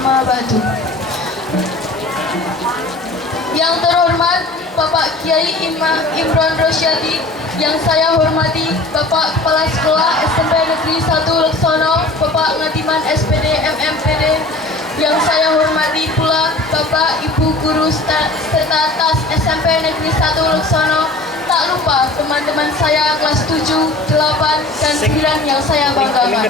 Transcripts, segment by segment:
amma ba'du. Yang terhormat Bapak Kiai Imron Rosyadi, yang saya hormati Bapak Kepala Sekolah SMP Negeri 1 Leksono, Bapak Ngadiman SPD MMPD, yang saya hormati pula Bapak Ibu Guru serta Tas SMP Negeri 1 Leksono, tak lupa teman-teman saya kelas 7, 8, dan 9 yang saya banggakan.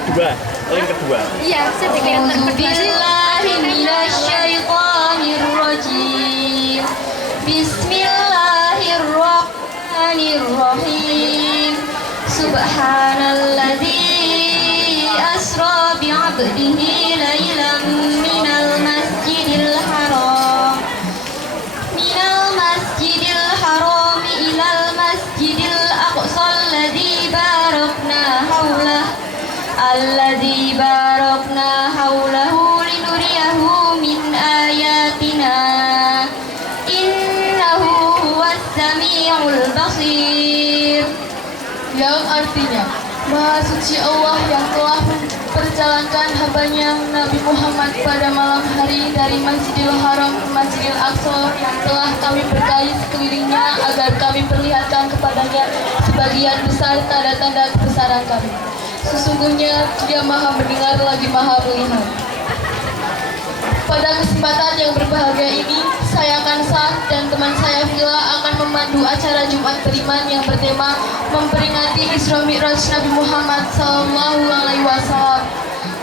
Paling kedua. Iya, saya kelihatan Bismillahirrahmanirrahim. Bismillahirrahmanirrahim. Subhanalladzi asra bi'abdihi laylan minal masjidil haram ilal masjidil aqsa alladzi barakna haulahu linuriyahu min ayatina innahu huwas samiul basir, yang artinya Maha Suci Allah yang telah memperjalankan hambanya Nabi Muhammad pada malam hari dari Masjidil Haram ke Masjidil Aqsa yang telah kami berkahi sekelilingnya agar kami perlihatkan kepadanya sebagian besar tanda-tanda kebesaran kami. Sesungguhnya Dia Maha mendengar lagi Maha melihat. Pada kesempatan yang berbahagia ini, saya Kansa dan teman saya Vila akan memandu acara Jumat Beriman yang bertema memperingati Isra Mi'raj Nabi Muhammad SAW.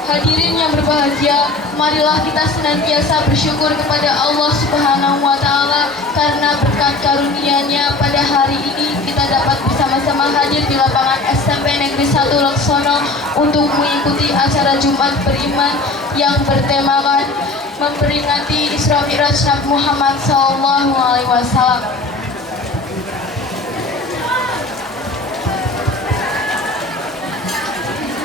Hadirin yang berbahagia, marilah kita senantiasa bersyukur kepada Allah Subhanahu wa Ta'ala karena berkat karunia-Nya pada hari ini kita dapat bersama-sama hadir di lapangan SMP Negeri 1 Leksono untuk mengikuti acara Jumat Beriman yang bertemakan memperingati Isra Mi'raj Nabi Muhammad SAW.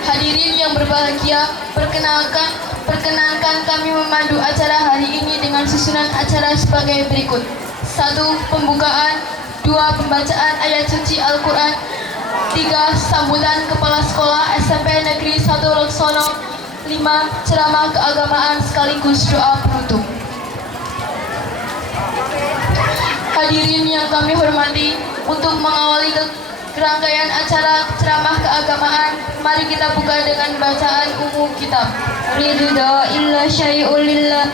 Hadirin yang berbahagia, perkenankan kami memandu acara hari ini dengan susunan acara sebagai berikut. 1. Pembukaan. 2. Pembacaan ayat suci Al-Quran. 3. Sambutan Kepala Sekolah SMP Negeri 1 Leksono. 5. Ceramah keagamaan sekaligus doa penutup. Hadirin yang kami hormati, untuk mengawali rangkaian acara ceramah keagamaan, mari kita buka dengan bacaan umum kitab. Ridha illa syai'un lillah.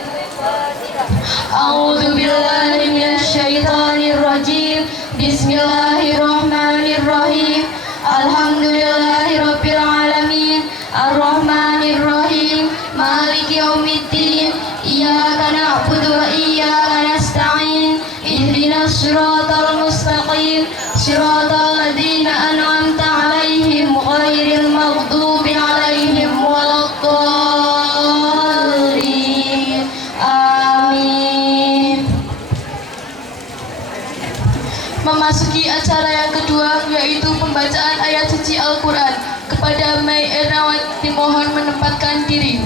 A'udzu billahi minasyaitonir rajim. Bismillahirrahmanirrahim. Alhamdulillahirabbil alamin. Ar-Rahmanir Rahim. Maliki yaumiddin. Iyyaka na'budu wa iyyaka nasta'in. Ihdinas siratal mustaqim. Siratal ladzina an'amta 'alaihim ghairil maghdubi 'alaihim waladdallin. Amin. Memasuki acara yang kedua, yaitu pembacaan ayat suci Al-Quran. Kepada Mai Ernawat dimohon menempatkan diri.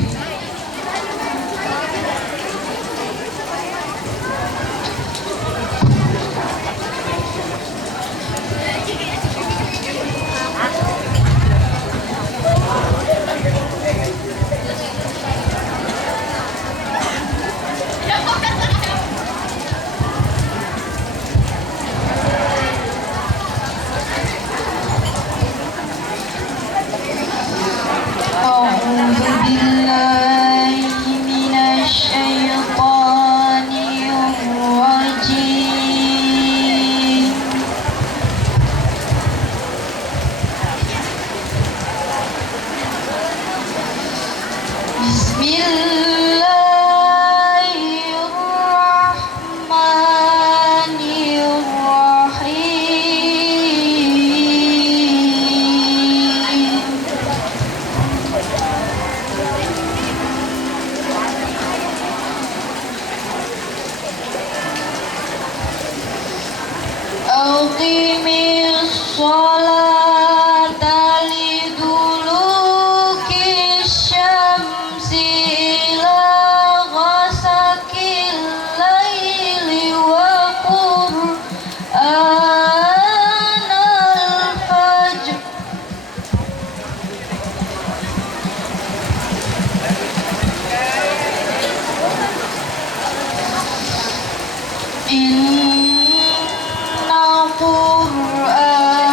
Inna Qur'anal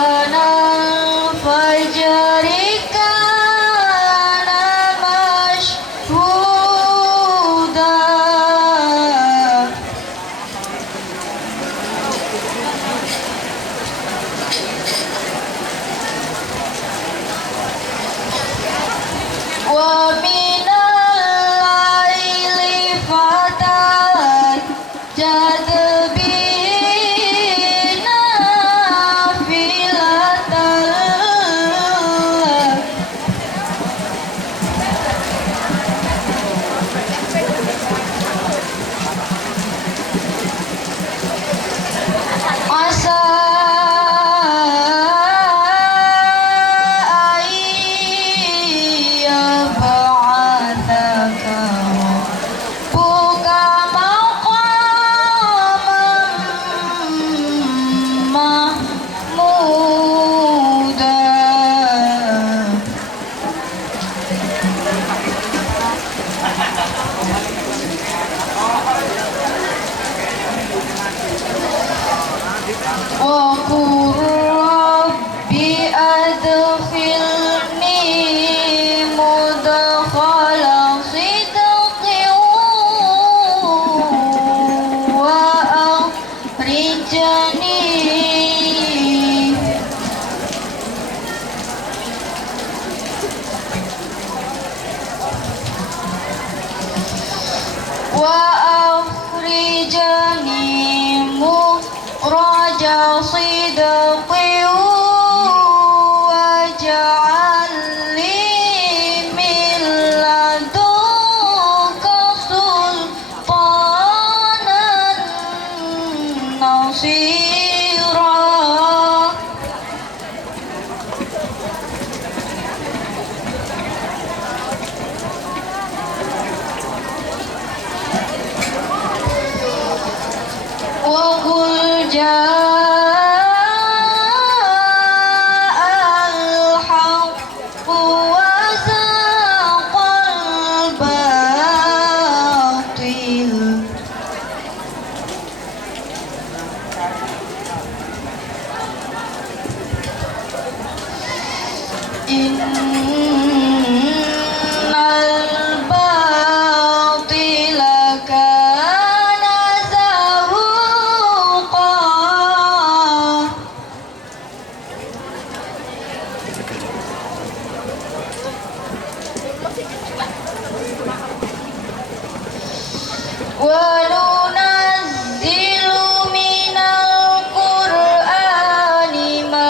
fajri kana mashhuda. Wa minal laili fatahajjad bihi nafilatan lak. Asa ayyab'atsaka rabbuka maqaman mahmuda. Wa qur rabbi adkhilni mudkhala sidqin wa akhrijni mukhraja sidqin waj'al li min ladunka sultanan nasira. Wa qul ja'al haqqu wa zaqal batil. Innal batila kana zahuqa. Wa nunazzilu minal qur'ani ma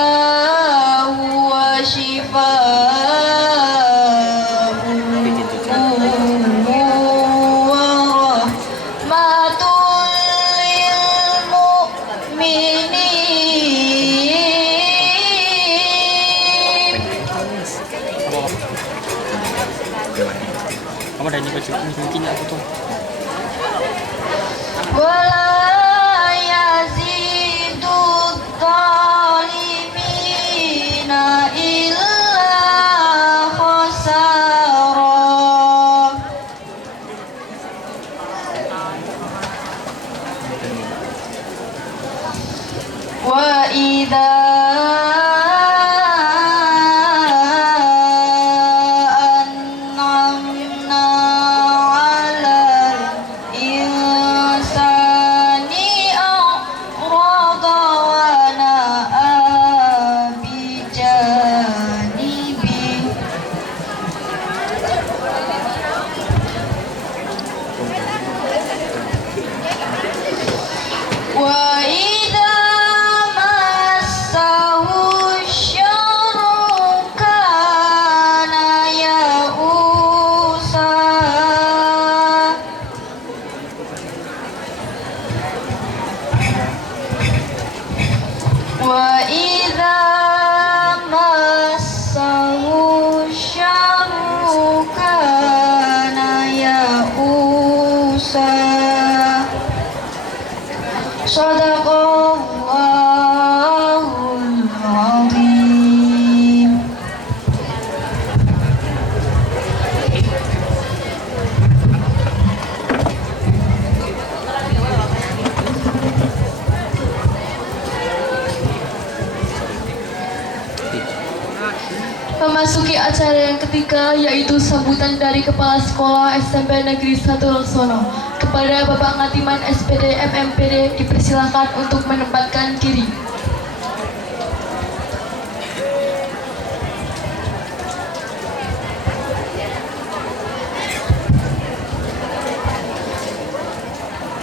huwa shifaa'un wa rahmatun lil mu'minin. Kamu ada ini baju mungkin aku tuh. Wala yazidu dhalimina illa khasara. Wa idza an'amna 'alal insani a'rada wa na'a bijanibi. Wa idza massahu syarru kana ya'usa. Wa idza massahu syarru kana ya'usa. Shadaqallahul azim. Memasuki acara yang ketiga, yaitu sambutan dari Kepala Sekolah SMP Negeri 1 Laksono. Kepada Bapak Ngatiman SPD MMPD dipersilakan untuk menempatkan diri.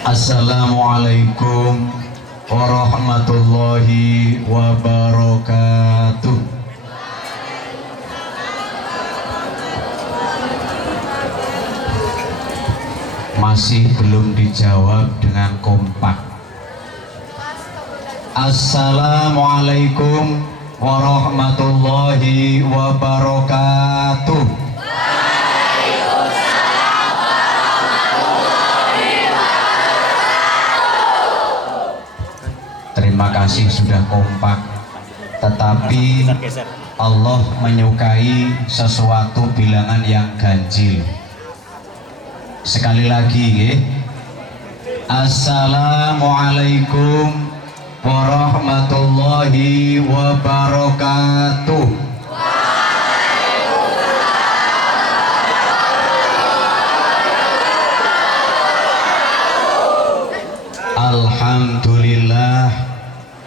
Assalamualaikum warahmatullahi wabarakatuh. Masih belum dijawab dengan kompak. Assalamualaikum warahmatullahi wabarakatuh. Terima kasih sudah kompak. Tetapi Allah menyukai sesuatu bilangan yang ganjil. Sekali lagi, Assalamualaikum warahmatullahi wabarakatuh. Alhamdulillah,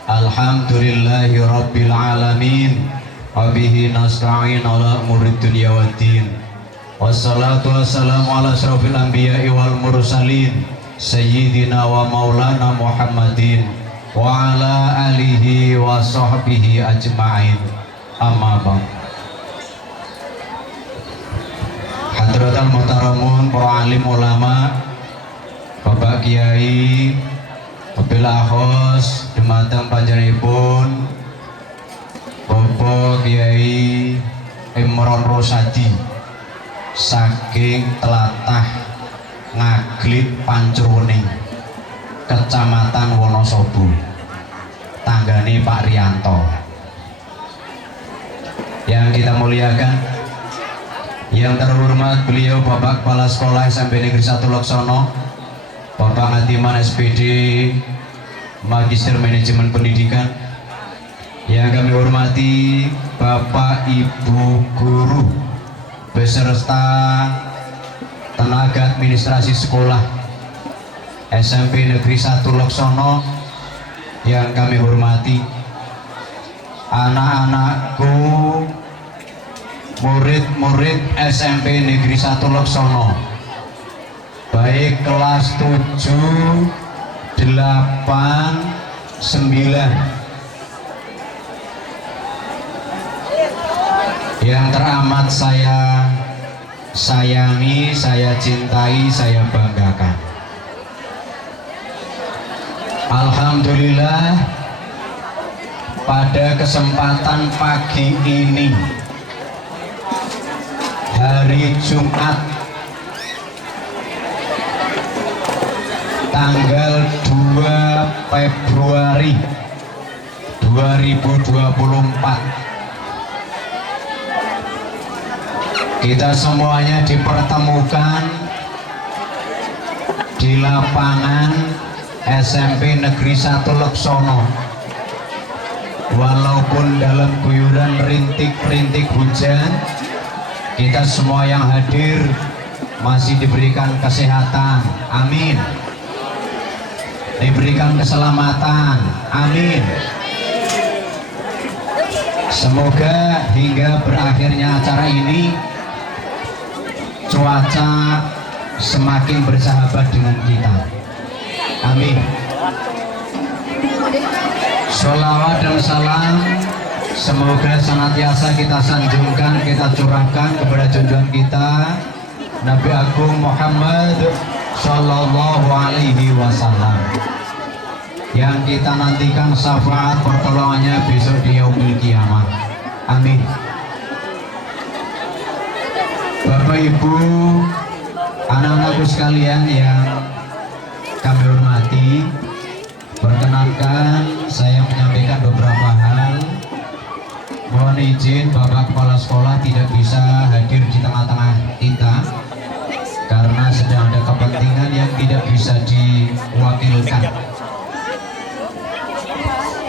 alhamdulillahi rabbil alamin, wa bihi nasta'in ala umurid dunya waddin. Wassalatu wassalamu ala asyrafil anbiya'i wal mursalin sayyidina wa maulana Muhammadin wa ala alihi wa sahbihi ajma'in. Amma ba'd. Hadratul muhtaramun, para alim ulama, Bapak Kiai, Wabil Ahos, Dumateng panjenenganipun Bapak Kiai Imron Rosadi saking Tlatah Ngaglit Pancurwening, Kecamatan Wonosobo, tanggane Pak Rianto. Yang kita muliakan, yang terhormat beliau Bapak Kepala Sekolah SMP Negeri 1 Laksono, Bapak Ngatiman SPD Magister Manajemen Pendidikan. Yang kami hormati Bapak Ibu Guru beserta tenaga administrasi sekolah SMP Negeri 1 Laksono. Yang kami hormati anak-anakku, murid-murid SMP Negeri 1 Laksono, baik kelas 7, 8, 9. Yang teramat saya sayangi, saya cintai, saya banggakan. Alhamdulillah, pada kesempatan pagi ini, hari Jumat tanggal 2 Februari 2024, kita semuanya dipertemukan di lapangan SMP Negeri 1 Laksono. Walaupun dalam guyuran rintik-rintik hujan, kita semua yang hadir masih diberikan kesehatan, amin. Diberikan keselamatan, amin. Semoga hingga berakhirnya acara ini cuaca semakin bersahabat dengan kita, amin. Sholawat dan salam semoga senantiasa kita sanjungkan, kita curahkan kepada junjungan kita Nabi Agung Muhammad Sallallahu Alaihi Wasallam, yang kita nantikan syafaat pertolongannya besok di yaumil kiamah, amin. Bapak Ibu, anak-anakku sekalian yang kami hormati, perkenankan saya menyampaikan beberapa hal. Mohon izin Bapak Kepala Sekolah tidak bisa hadir di tengah-tengah kita karena sedang ada kepentingan yang tidak bisa diwakilkan.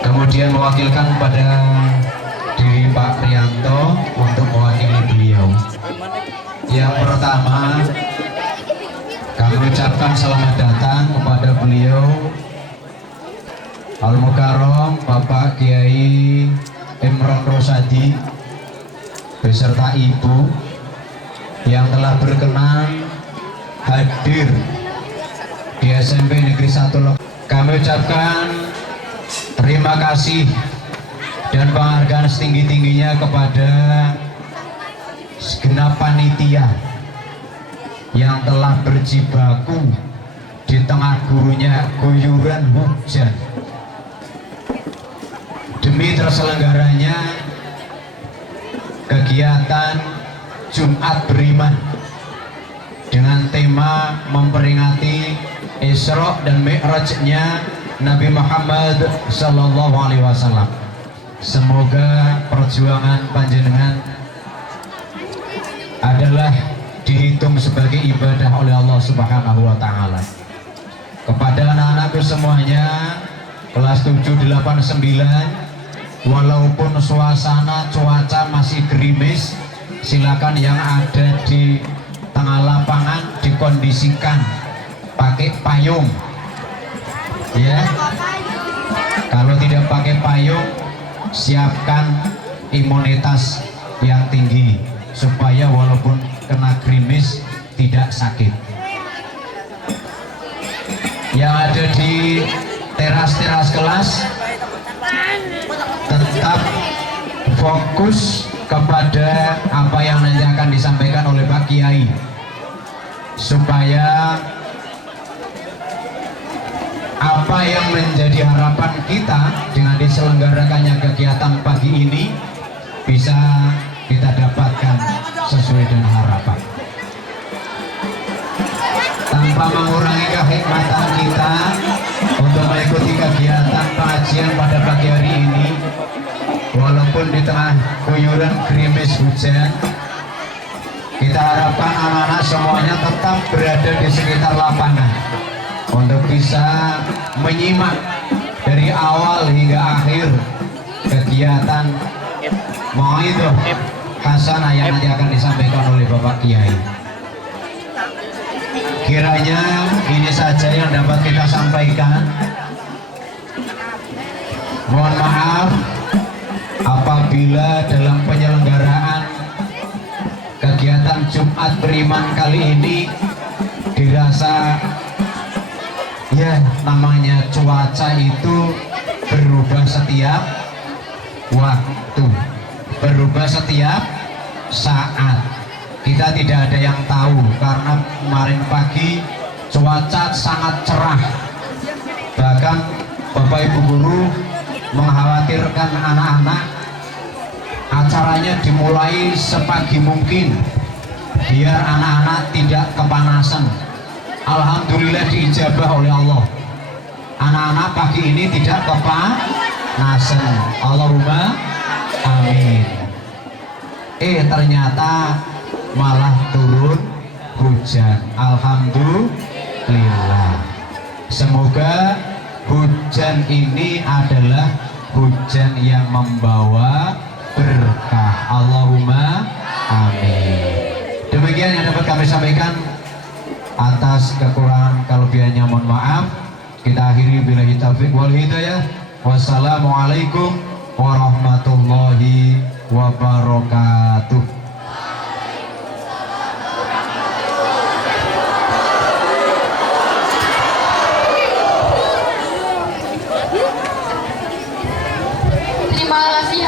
Kemudian mewakilkan pada diri dari Pak Rianto untuk mewakili beliau. Yang pertama, kami ucapkan selamat datang kepada beliau Al-Mukarram Bapak Kiai Imron Rosadi beserta Ibu yang telah berkenan hadir di SMP Negeri 1 Lok. Kami ucapkan terima kasih dan penghargaan setinggi-tingginya kepada segenap panitia yang telah berjibaku di tengah guyuran hujan demi terselenggaranya kegiatan Jumat Beriman dengan tema memperingati Isra dan Mi'rajnya Nabi Muhammad Sallallahu Alaihi Wasallam. Semoga perjuangan panjenengan adalah dihitung sebagai ibadah oleh Allah Subhanahu wa Ta'ala. Kepada anak-anakku semuanya, kelas 7, 8, 9, walaupun suasana cuaca masih gerimis, silakan yang ada di tengah lapangan dikondisikan pakai payung, ya. Kalau tidak pakai payung, siapkan imunitas yang tinggi supaya walaupun kena gerimis tidak sakit. Yang ada di teras-teras kelas tetap fokus kepada apa yang nanti akan disampaikan oleh Pak Kiai, supaya apa yang menjadi harapan kita dengan diselenggarakannya kegiatan pagi ini bisa kita dapatkan sesuai dengan harapan, tanpa mengurangi kehikmatan kita untuk mengikuti kegiatan pengajian pada pagi hari ini. Walaupun di tengah guyuran gerimis hujan, kita harapkan anak-anak semuanya tetap berada di sekitar lapangan untuk bisa menyimak dari awal hingga akhir kegiatan Mau'idhah Hasanah yang nanti akan disampaikan oleh Bapak Kiai. Kiranya ini saja yang dapat kita sampaikan. Mohon maaf apabila dalam penyelenggaraan kegiatan Jumat Beriman kali ini dirasa, ya namanya cuaca itu berubah setiap waktu, berubah setiap saat. Kita tidak ada yang tahu, karena kemarin pagi cuaca sangat cerah, bahkan Bapak Ibu guru mengkhawatirkan anak-anak acaranya dimulai sepagi mungkin biar anak-anak tidak kepanasan. Alhamdulillah diijabah oleh Allah, anak-anak pagi ini tidak kepanasan. Allahumma amin. Ternyata malah turun hujan. Alhamdulillah. Semoga hujan ini adalah hujan yang membawa berkah. Allahumma amin. Demikian yang dapat kami sampaikan. Atas kekurangan kelebihannya mohon maaf. Kita akhiri billahi taufiq wal hidayah. Wassalamualaikum warahmatullahi wabarakatuh.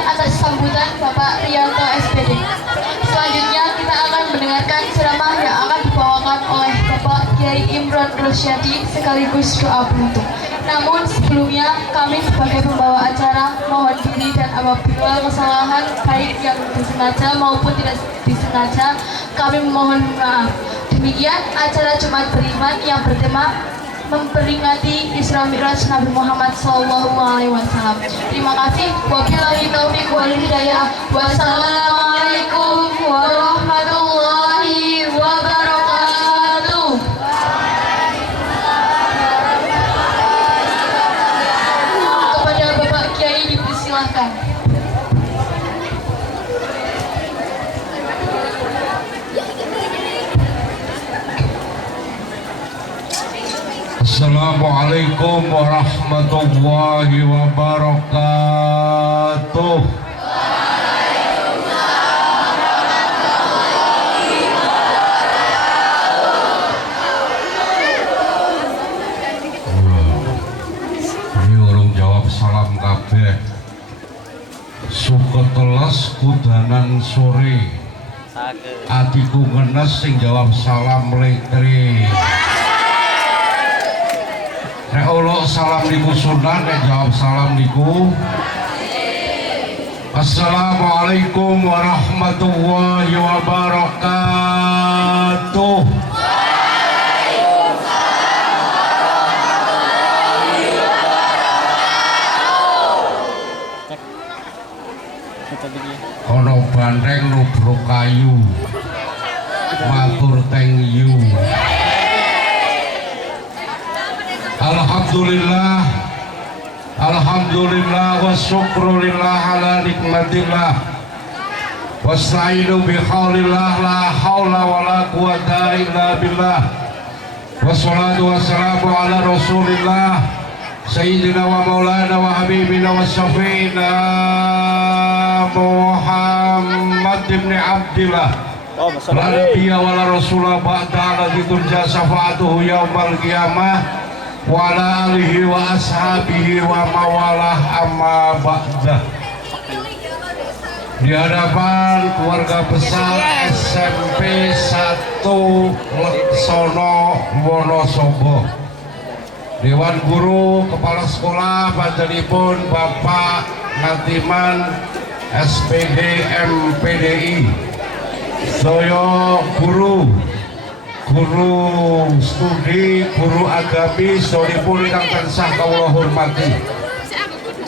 Atas sambutan Bapak Rianto SPD. Selanjutnya kita akan mendengarkan ceramah yang akan dibawakan oleh Bapak Kiai Imron Rosadi sekaligus doa penutup. Namun sebelumnya kami sebagai pembawa acara mohon diri dan apabila kesalahan baik yang disengaja maupun tidak disengaja kami mohon maaf. Demikian acara Jumat Beriman yang bertema memperingati Isra Mi'raj Nabi Muhammad Sallallahu Alaihi Wasallam. Terima kasih. Wabillahi taufiq wal hidayah. Wassalamualaikum warahmatullahi wabarakatuh. Kepada Bapak Kiai dipersilahkan. Assalamualaikum warahmatullahi wabarakatuh. Ini urung jawab salam kabeh. Suka telas kudanan sore. Atiku ngenes sing jawab salam letri. Nek olo salam niku sunah, nek jawab salam niku. Assalamualaikum warahmatullahi wabarakatuh. Ono bandeng nubruk kayu, matur thank you. Alhamdulillah, alhamdulillah wa syukrulillah ala nikmatillah wasta'inu bihaulillah la hawla wa la quwata illa billah wassalatu wassalamu ala rasulillah sayyidina wa maulana wa habibina wa syafi'ina Muhammad ibn Abdillah la nabiyya wa la rasulah ba'da alladhi turja syafa'atuhu yawmal qiyamah wa ala alihi wa ashabihi wa mawalah amma ba'dah. Di hadapan keluarga besar SMP 1 Leksono Wonosobo, Dewan Guru Kepala Sekolah panjenenganipun Bapak Ngatiman SPD MPDI, saya guru studi, guru agami, soripun ingkang tansah kawula hormati.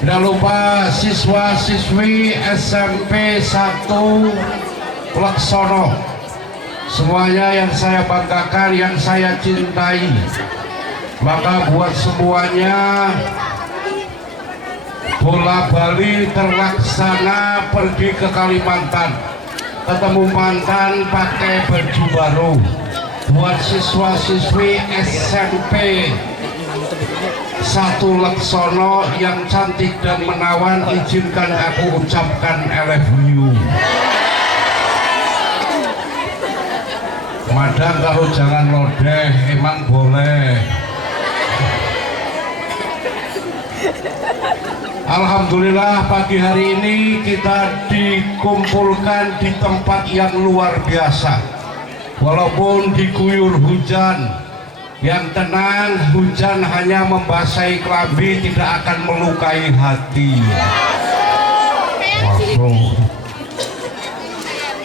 Tidak lupa siswa-siswi SMP 1 Leksono, semuanya yang saya banggakan, yang saya cintai. Maka buat semuanya, bola Bali terlaksana pergi ke Kalimantan, ketemu mantan pakai baju baru. Buat siswa-siswi SMP 1 Leksono yang cantik dan menawan, izinkan aku ucapkan I love you. Madang kalau jangan lodeh, emang boleh. Alhamdulillah pagi hari ini kita dikumpulkan di tempat yang luar biasa. Walaupun diguyur hujan, yang tenang, hujan hanya membasahi kelambi, tidak akan melukai hati. Masuk.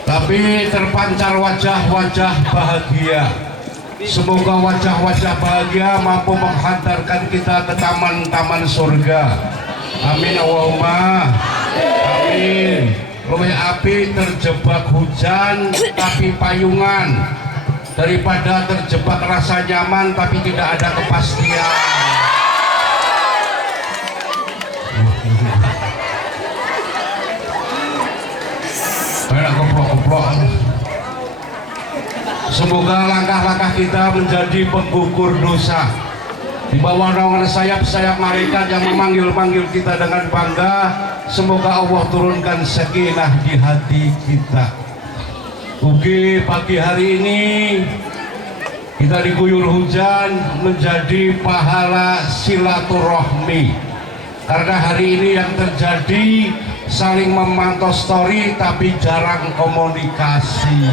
Tapi terpancar wajah-wajah bahagia. Semoga wajah-wajah bahagia mampu menghantarkan kita ke taman-taman surga. Amin Allahumma amin. Luwih api terjebak hujan tapi payungan daripada terjebak rasa nyaman tapi tidak ada kepastian. Banyak keplok-keplok. Semoga langkah-langkah kita menjadi penggugur dosa. Di bawah naungan sayap-sayap malaikat yang memanggil-manggil kita dengan bangga, semoga Allah turunkan sakinah di hati kita. Ugi pagi hari ini kita diguyur hujan menjadi pahala silaturahmi. Karena hari ini yang terjadi saling memantau story tapi jarang komunikasi.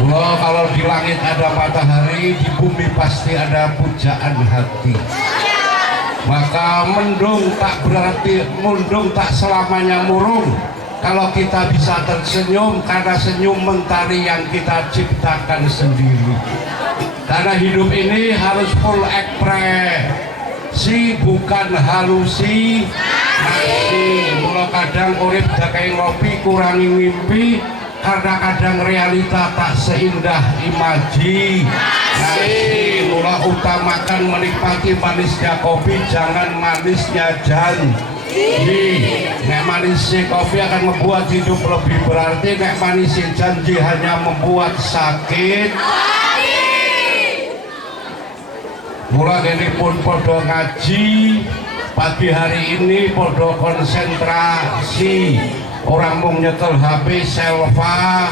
Kalau di langit ada matahari, di bumi pasti ada pujaan hati. Maka mendung tak berarti mundung, tak selamanya murung. Kalau kita bisa tersenyum, karena senyum mentari yang kita ciptakan sendiri. Karena hidup ini harus full ekspresi, bukan halusi. Mula kadang urip dakai ngopi, kurangi mimpi. Karena kadang realita tak seindah imaji. Mula utamakan menikmati manisnya kopi, jangan manisnya janji. Nek manisnya kopi akan membuat hidup lebih berarti, nek manisnya janji hanya membuat sakit. Mula ini pun podo ngaji pagi hari ini, podo konsentrasi, orang mau nyetel HP selfie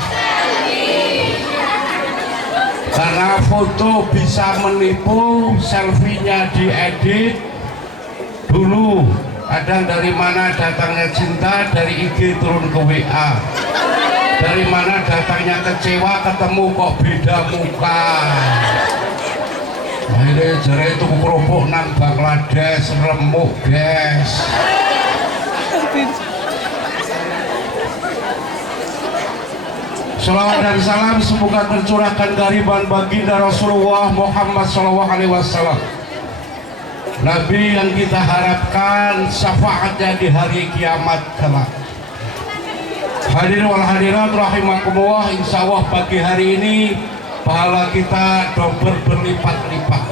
karena foto bisa menipu, selfie-nya diedit dulu. Kadang dari mana datangnya cinta, dari IG turun ke WA, dari mana datangnya kecewa, ketemu kok beda muka. Akhirnya jari itu kerupuk nang Bangladesh remuk guys. Salawat dan salam semoga tercurahkan kehadiran baginda Rasulullah Muhammad SAW, Nabi yang kita harapkan syafaatnya di hari kiamat kelak. Hadirin wal hadirat rahimakumullah, insya Allah pagi hari ini pahala kita double berlipat-lipat.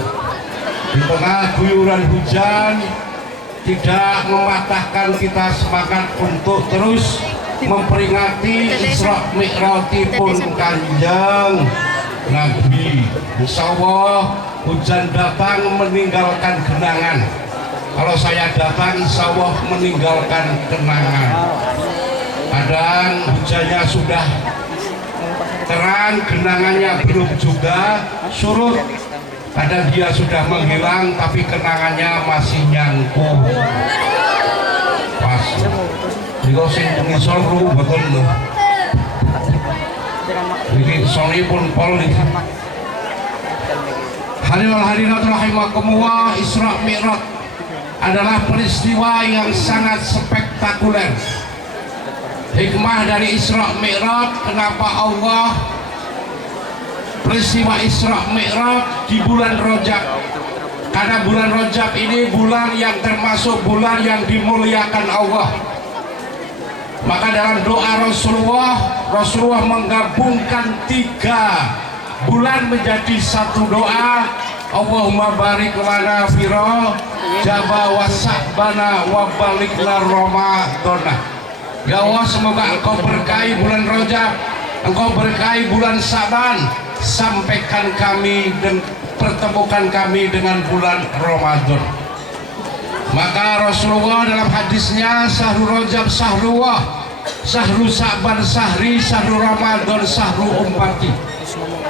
Di tengah guyuran hujan tidak mematahkan kita semangat untuk terus memperingati Isra Mi'rajipun Kanjeng Nabi. Insya Allah hujan datang meninggalkan genangan. Kalau saya datang insya Allah meninggalkan kenangan. Kadang hujannya sudah terang, genangannya belum juga surut. Kadang dia sudah menghilang tapi kenangannya masih nyangkut. Pas jika sing pengisol ru betul loh. Ini soni pun pol nih. Hadirin hadirat rahimakumullah, Isra Mi'raj adalah peristiwa yang sangat spektakuler. Hikmah dari Isra Mi'raj, kenapa Allah peristiwa Isra Mi'raj di bulan Rajab? Karena bulan Rajab ini bulan yang termasuk bulan yang dimuliakan Allah. Maka dalam doa Rasulullah menggabungkan 3 bulan menjadi satu doa. Allahumma barik lana fi Rajab wa Sya'bana wa balikna Ramadana. Ya Allah, semoga Engkau berkahi bulan Rajab, Engkau berkahi bulan Sya'ban, sampaikan kami dan pertemukan kami dengan bulan Ramadan. Maka Rasulullah dalam hadisnya, syahrul Rajab syahrullah, syahrul Sya'ban syahri, syahrul Ramadan syahrul ummati.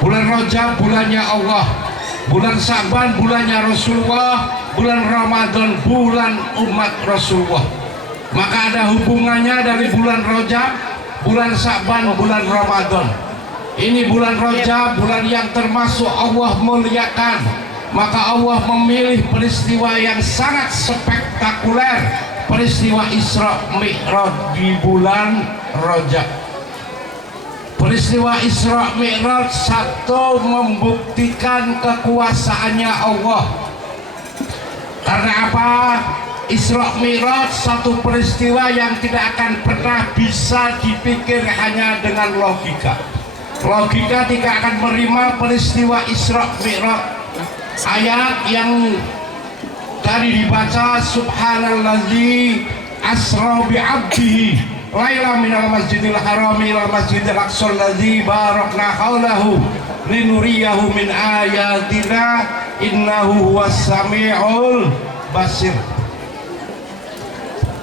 Bulan Rajab bulannya Allah, bulan Sya'ban bulannya Rasulullah, bulan Ramadan bulan umat Rasulullah. Maka ada hubungannya dari bulan Rajab, bulan Sya'ban, bulan Ramadan. Ini bulan Rajab, bulan yang termasuk Allah muliakan. Maka Allah memilih peristiwa yang sangat spektakuler, peristiwa Isra Mi'raj di bulan Rajab. Peristiwa Isra Mi'raj satu membuktikan kekuasaannya Allah. Karena apa? Isra Mi'raj satu peristiwa yang tidak akan pernah bisa dipikir hanya dengan logika. Logika tidak akan menerima peristiwa Isra Mi'raj. Ayat yang tadi dibaca, subhanallazi asra bi'abdihi laila minal masjidil harami ilal masjidil aqsal ladzi barakna haulahu linuriyahu min ayatina innahu huwas samiul basir.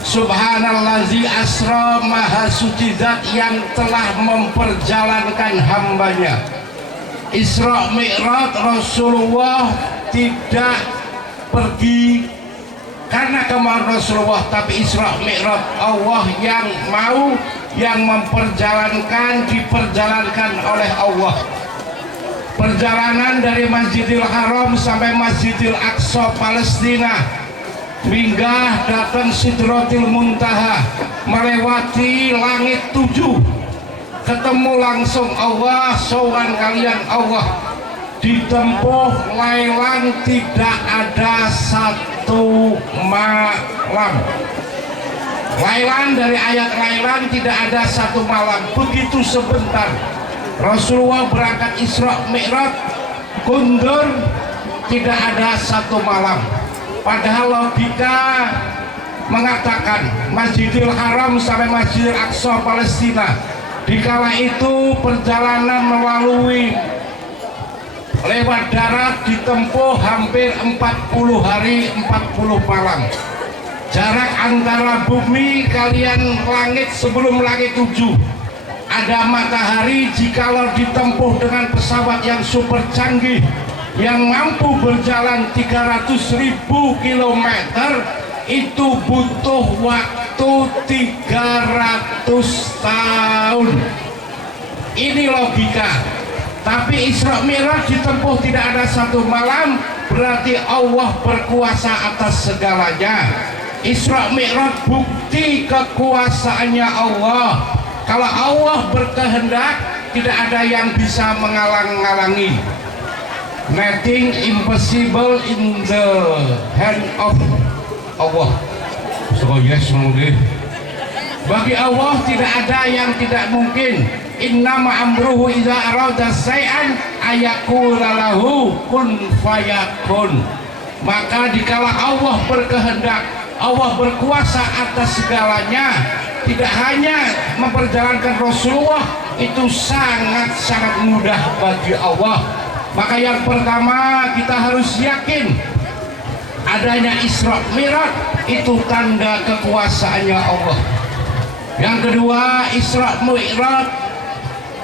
Subhanallazi asra, maha suci zat yang telah memperjalankan hambanya. Isra Mi'raj Rasulullah tidak pergi karena kemauan Rasulullah, tapi Isra Mi'raj Allah yang mau, yang memperjalankan, diperjalankan oleh Allah. Perjalanan dari Masjidil Haram sampai Masjidil Aqsa Palestina, minggah datang Sidratil Muntaha, melewati langit 7, ketemu langsung Allah, sowan kalian Allah. Ditempuh lailan, tidak ada satu malam. Lailan, dari ayat lailan, tidak ada satu malam, begitu sebentar. Rasulullah berangkat Isra Mi'raj, kundur, tidak ada satu malam. Padahal logika mengatakan Masjidil Haram sampai Masjidil Aqsa Palestina, dikala itu perjalanan melalui lewat darat ditempuh hampir 40 hari 40 malam. Jarak antara bumi kalian langit sebelum langit 7 ada matahari. Jikalau ditempuh dengan pesawat yang super canggih yang mampu berjalan 300.000 km, itu butuh waktu 300 tahun. Ini logika. Tapi Isra Mi'raj ditempuh tidak ada 1 malam, berarti Allah berkuasa atas segalanya. Isra Mi'raj bukti kekuasaannya Allah. Kalau Allah berkehendak, tidak ada yang bisa menghalang-halangi. Nothing impossible in the hand of Allah. So yes, mungkin bagi Allah tidak ada yang tidak mungkin. Innama amruhu idza arada syai'an ayaqula lahu kun fayakun. Maka dikala Allah berkehendak, Allah berkuasa atas segalanya, tidak hanya memperjalankan Rasulullah, itu sangat-sangat mudah bagi Allah. Maka yang pertama kita harus yakin adanya Isra Mi'raj itu tanda kekuasaannya Allah. Yang kedua, Isra Mi'raj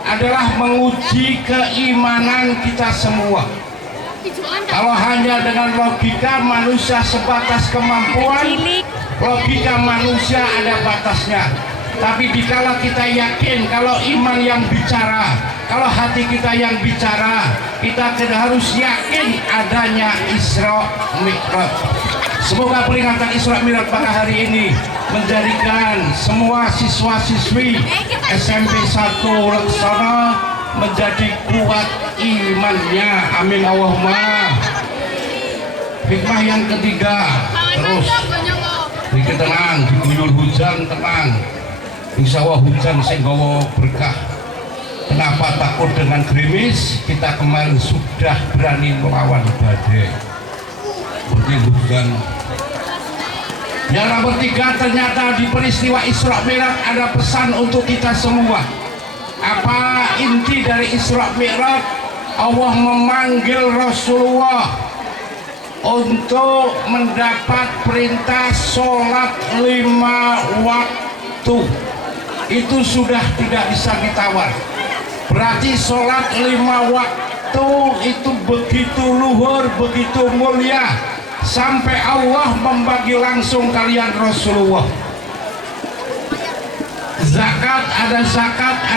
adalah menguji keimanan kita semua. Kalau hanya dengan logika manusia sebatas kemampuan, logika manusia ada batasnya. Tapi dikala kita yakin kalau iman yang bicara, kalau hati kita yang bicara, kita harus yakin adanya Isra Mi'raj. Semoga peringatan Isra Mi'raj pada hari ini menjadikan semua siswa-siswi SMP 1 Laksana menjadi kuat imannya. Amin Allahumma. Hikmah yang ketiga, terus sedikit tenang, diguyur hujan tenang. Insya Allah hujan sing gawa berkah. Kenapa takut dengan gerimis? Kita kemarin sudah berani melawan badai. Mungkin hujan. Yang nomor 3, ternyata di peristiwa Isra Mi'raj ada pesan untuk kita semua. Apa inti dari Isra Mi'raj? Allah memanggil Rasulullah untuk mendapat perintah sholat 5 waktu. Itu sudah tidak bisa ditawar. Berarti sholat 5 waktu itu begitu luhur, begitu mulia, sampai Allah membagi langsung kalian Rasulullah. Zakat,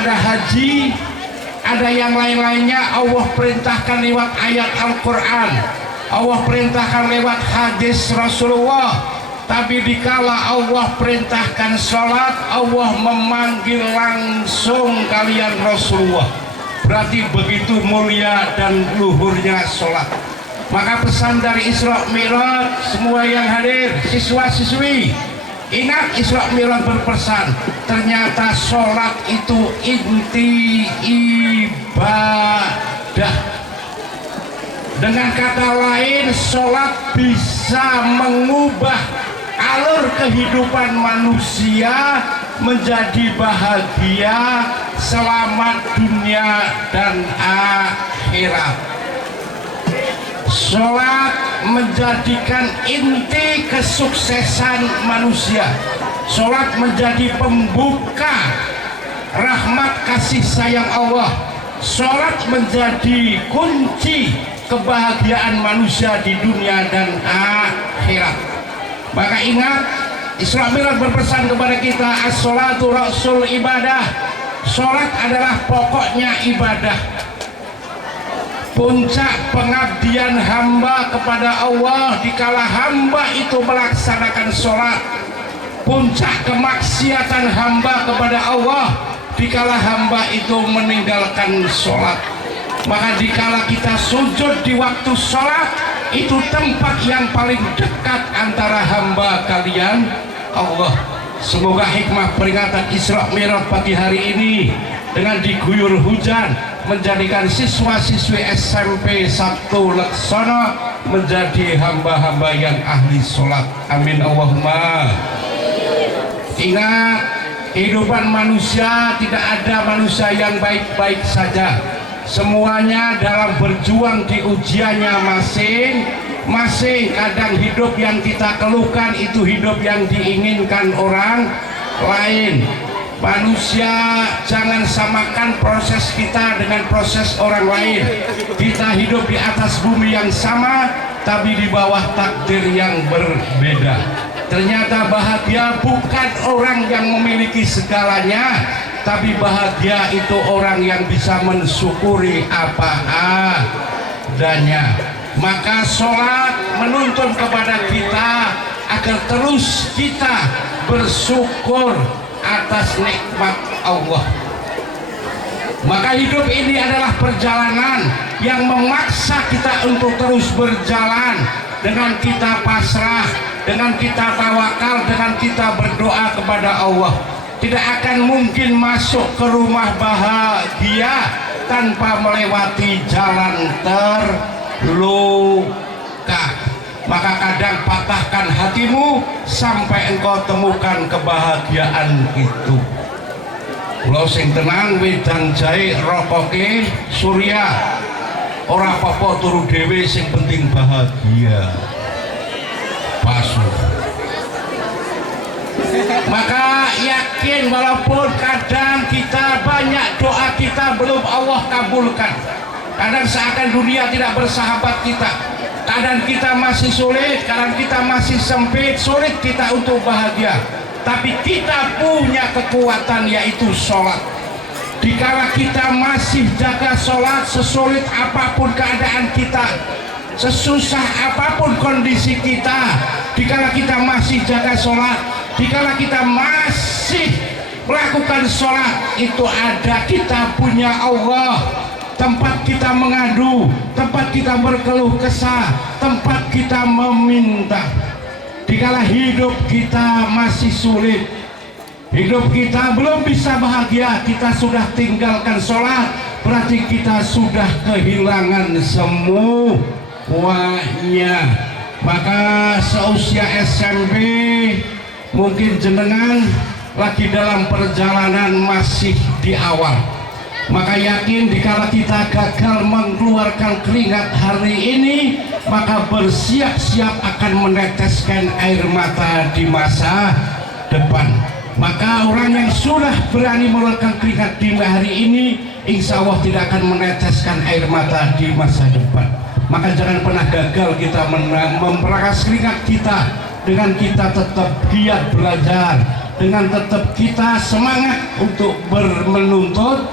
ada haji, ada yang lain-lainnya Allah perintahkan lewat ayat Al-Quran, Allah perintahkan lewat hadis Rasulullah. Tapi dikala Allah perintahkan sholat, Allah memanggil langsung kalian Rasulullah. Berarti begitu mulia dan luhurnya sholat. Maka pesan dari Isra Mi'raj, semua yang hadir, siswa-siswi, ingat Isra Mi'raj berpesan, ternyata sholat itu inti ibadah. Dengan kata lain, sholat bisa mengubah alur kehidupan manusia menjadi bahagia, selamat dunia dan akhirat. Sholat menjadikan inti kesuksesan manusia. Sholat menjadi pembuka rahmat kasih sayang Allah. Sholat menjadi kunci kebahagiaan manusia di dunia dan akhirat. Maka ingat, Isra Mi'raj berpesan kepada kita, as-sholatu ra'sul ibadah. Sholat adalah pokoknya ibadah. Puncak pengabdian hamba kepada Allah dikala hamba itu melaksanakan sholat. Puncak kemaksiatan hamba kepada Allah dikala hamba itu meninggalkan sholat. Maka dikala kita sujud di waktu sholat, itu tempat yang paling dekat antara hamba kalian Allah. Semoga hikmah peringatan Isra Mi'raj pagi hari ini dengan diguyur hujan menjadikan siswa-siswi SMP 1 Laksana menjadi hamba-hamba yang ahli sholat. Amin Allahumma. Ingat, kehidupan manusia tidak ada manusia yang baik-baik saja. semuanya dalam berjuang di ujiannya masing-masing. Kadang hidup yang kita keluhkan itu hidup yang diinginkan orang lain. Manusia jangan samakan proses kita dengan proses orang lain. Kita hidup di atas bumi yang sama, tapi di bawah takdir yang berbeda. Ternyata bahagia bukan orang yang memiliki segalanya, tapi bahagia itu orang yang bisa mensyukuri apa adanya. Maka sholat menuntun kepada kita agar terus kita bersyukur atas nikmat Allah. Maka hidup ini adalah perjalanan yang memaksa kita untuk terus berjalan dengan kita pasrah, dengan kita tawakal, dengan kita berdoa kepada Allah. Tidak akan mungkin masuk ke rumah bahagia tanpa melewati jalan terluka. Maka kadang patahkan hatimu sampai engkau temukan kebahagiaan itu. Kalau sing tenang wedang jahe rokoke surya, ora apa-apa turu dhewe, sing penting bahagia. Pasu. Maka yakin walaupun kadang kita banyak doa kita belum Allah kabulkan, kadang seakan dunia tidak bersahabat kita, kadang kita masih sulit, kadang kita masih sempit, sulit kita untuk bahagia. Tapi kita punya kekuatan, yaitu sholat. Dikala kita masih jaga sholat, sesulit apapun keadaan kita, sesusah apapun kondisi kita, dikala kita masih jaga sholat, dikala kita masih melakukan sholat, itu ada kita punya Allah, tempat kita mengadu, tempat kita berkeluh kesah, tempat kita meminta. Dikala hidup kita masih sulit, hidup kita belum bisa bahagia, kita sudah tinggalkan sholat, berarti kita sudah kehilangan semuanya. Maka seusia SMP mungkin jenengan lagi dalam perjalanan masih di awal. Maka yakin dikala kita gagal mengeluarkan keringat hari ini, maka bersiap-siap akan meneteskan air mata di masa depan. Maka orang yang sudah berani mengeluarkan keringat di hari ini, insya Allah tidak akan meneteskan air mata di masa depan. Maka jangan pernah gagal kita memperas keringat kita, dengan kita tetap giat belajar, dengan tetap kita semangat untuk menuntut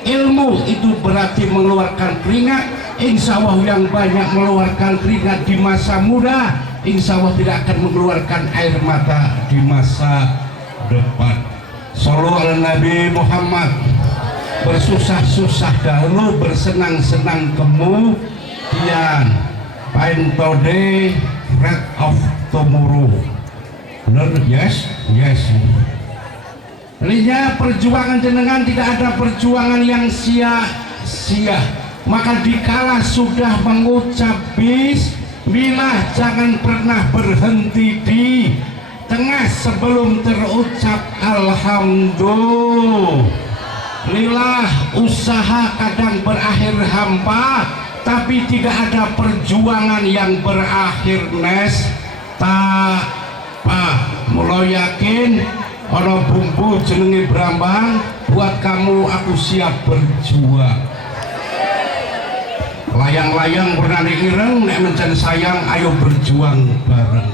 ilmu. Itu berarti mengeluarkan keringat. Insya Allah yang banyak mengeluarkan keringat di masa muda, insya Allah tidak akan mengeluarkan air mata di masa depan. Shallallahu ala Nabi Muhammad. Bersusah-susah dahulu, bersenang-senang kemudian. Pain today, bread of tomorrow. Benar? Yes, yes. Lihat perjuangan jenengan tidak ada perjuangan yang sia-sia. Maka dikala sudah mengucap bismillah, jangan pernah berhenti di tengah sebelum terucap alhamdulillah. Usaha kadang berakhir hampa, tapi tidak ada perjuangan yang berakhir nestapa. Mulai yakin ono bumbu jenenge brambang, buat kamu aku siap berjuang. Layang-layang bernadi ireng, nek mencen sayang ayo berjuang bareng.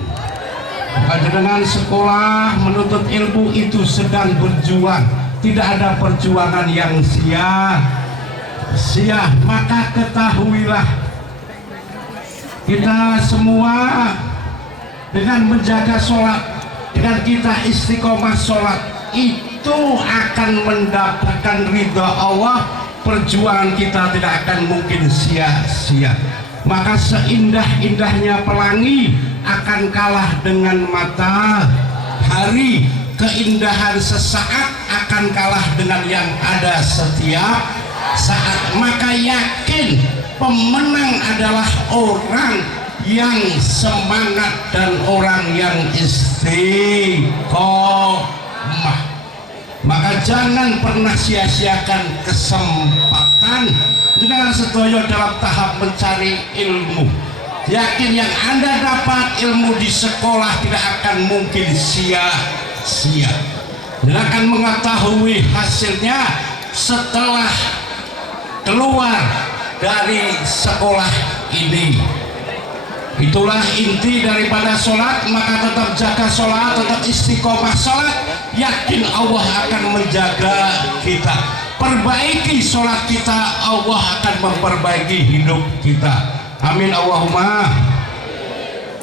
Dengan sekolah menuntut ilmu itu sedang berjuang, tidak ada perjuangan yang sia-sia. Maka ketahuilah kita semua dengan menjaga sholat, dengan kita istiqomah sholat, itu akan mendapatkan ridha Allah. Perjuangan kita tidak akan mungkin sia-sia. Maka seindah-indahnya pelangi akan kalah dengan matahari. Keindahan sesaat akan kalah dengan yang ada setiap saat. Maka yakin pemenang adalah orang yang semangat dan orang yang istiqomah. Maka jangan pernah sia-siakan kesempatan dengan sedaya dalam tahap mencari ilmu. Yakin yang Anda dapat ilmu di sekolah tidak akan mungkin sia-sia. Dan akan mengetahui hasilnya setelah keluar dari sekolah ini. Itulah inti daripada sholat. Maka tetap jaga sholat, tetap istiqomah sholat. Yakin Allah akan menjaga kita. Perbaiki sholat kita, Allah akan memperbaiki hidup kita. Amin Allahumma.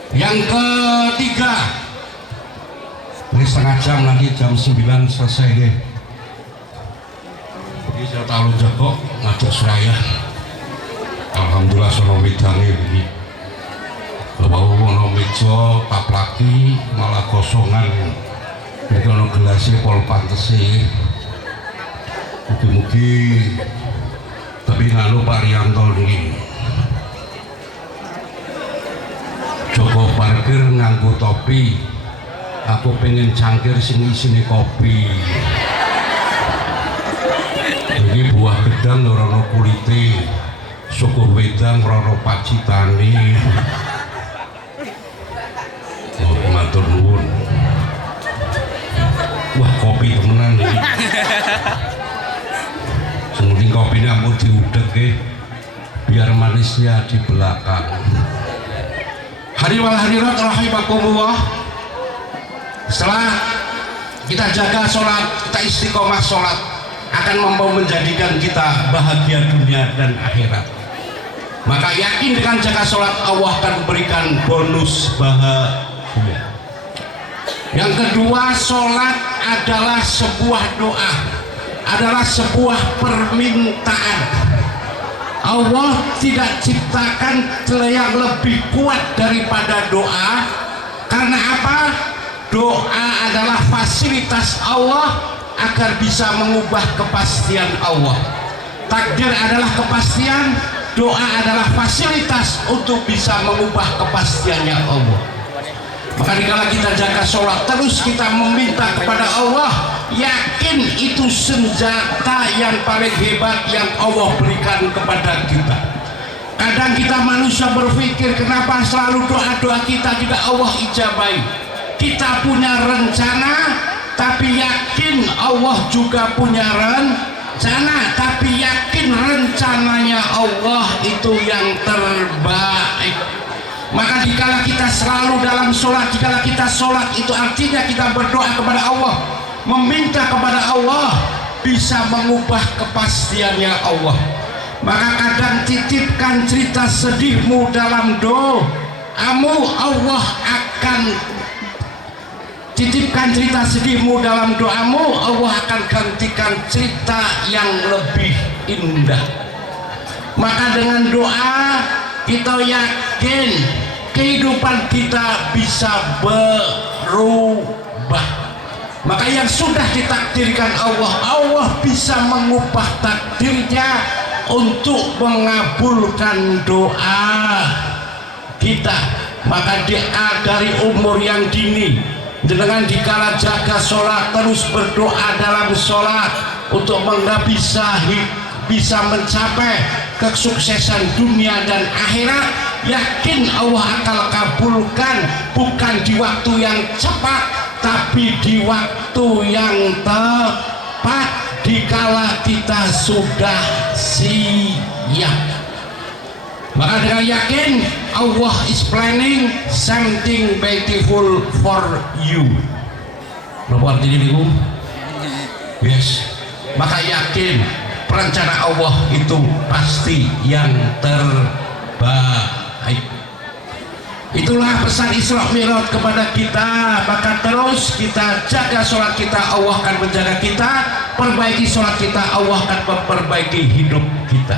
Yang ketiga, ini setengah jam, nanti jam 9 selesai deh. Jadi saya tahu jago ngajak seraya. Alhamdulillah sono wedange begini. Bawa ono meja paplaki malah kosongan. Iki ono gelasnya pol pantese. Mugi-mugi tapi nganu Pak Rianto niki. Joko parkir nganggo topi. Aku pengen cangkir sing isine kopi. Iki buah gedang ora ono kulite. Syukur wedang ora ono pacitane. Matur nuwun. Wah, kopi temenan iki. Semuanya kopinya mau diudek biar manisnya di belakang. Hadirin hadirat rahimakumullah. Setelah kita jaga sholat, kita istiqomah sholat, akan mampu menjadikan kita bahagia dunia dan akhirat. Maka yakin dengan jaga sholat, Allah akan memberikan bonus bahagia. Yang kedua, sholat adalah sebuah doa, adalah sebuah permintaan. Allah tidak ciptakan yang lebih kuat daripada doa. Karena apa? Doa adalah fasilitas Allah agar bisa mengubah kepastian Allah. Takdir adalah kepastian, doa adalah fasilitas untuk bisa mengubah kepastiannya Allah. Maka dikala kita jaga sholat, terus kita meminta kepada Allah, yakin itu senjata yang paling hebat yang Allah berikan kepada kita. Kadang kita manusia berpikir, kenapa selalu doa-doa kita tidak Allah ijabai. Kita punya rencana, tapi yakin Allah juga punya rencana, tapi yakin rencananya Allah itu yang terbaik. Maka dikala kita selalu dalam sholat, dikala kita sholat itu artinya kita berdoa kepada Allah, meminta kepada Allah bisa mengubah kepastiannya Allah. Maka kadang titipkan cerita sedihmu dalam doamu, Allah akan titipkan cerita sedihmu dalam doamu, Allah akan gantikan cerita yang lebih indah. Maka dengan doa kita yakin kehidupan kita bisa berubah. Maka yang sudah ditakdirkan Allah, Allah bisa mengubah takdirnya untuk mengabulkan doa kita. Maka dari umur yang dini, dengan dikala jaga sholat, terus berdoa dalam sholat untuk bisa mencapai kesuksesan dunia dan akhirat. Yakin Allah akan kabulkan, bukan di waktu yang cepat, tapi di waktu yang tepat, dikala kita sudah siap. Maka dengan yakin Allah is planning something beautiful for you. Berapa artinya itu? Yes. Maka yakin perencana Allah itu pasti yang terbaik. Itulah pesan Isra Mi'raj kepada kita. Maka terus kita jaga sholat kita, Allah akan menjaga kita. Perbaiki sholat kita, Allah akan memperbaiki hidup kita.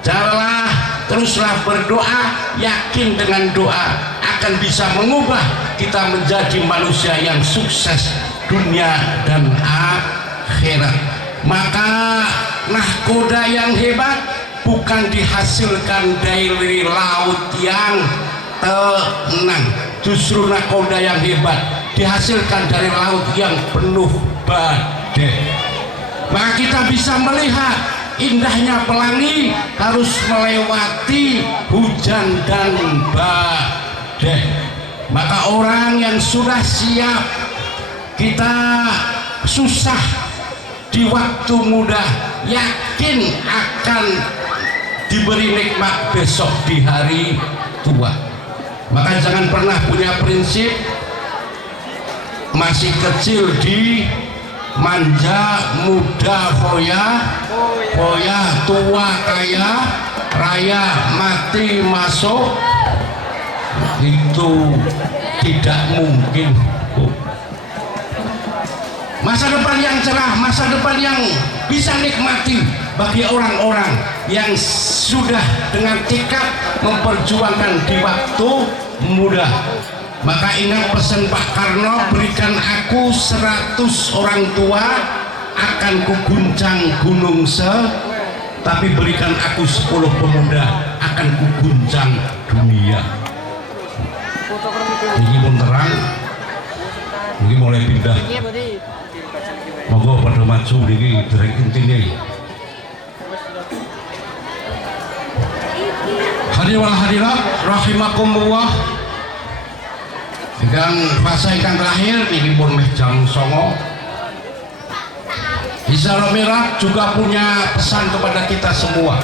Jadilah, teruslah berdoa, yakin dengan doa akan bisa mengubah kita menjadi manusia yang sukses dunia dan akhirat. Maka nahkoda yang hebat bukan dihasilkan dari laut yang tenang, justru nahkoda yang hebat dihasilkan dari laut yang penuh badai. Maka kita bisa melihat indahnya pelangi harus melewati hujan dan badai. Maka orang yang sudah siap, kita susah di waktu muda, yakin akan diberi nikmat besok di hari tua. Maka jangan pernah punya prinsip masih kecil di manja, muda foya, foya tua kaya, raya mati masuk. Itu tidak mungkin. Masa depan yang cerah, masa depan yang bisa nikmati bagi orang-orang yang sudah dengan tekad memperjuangkan di waktu muda. Maka ingat pesan Pak Karno, berikan aku 100 orang tua akan kuguncang gunung tapi berikan aku 10 pemuda akan kuguncang dunia. Ini pun terang, ini mulai pindah. Moga pada maju ini dari intinya. Hadirin hadirat rahimakumullah. Dengan fase yang terakhir ini pun jam 09.00. Isra Mi'raj juga punya pesan kepada kita semua.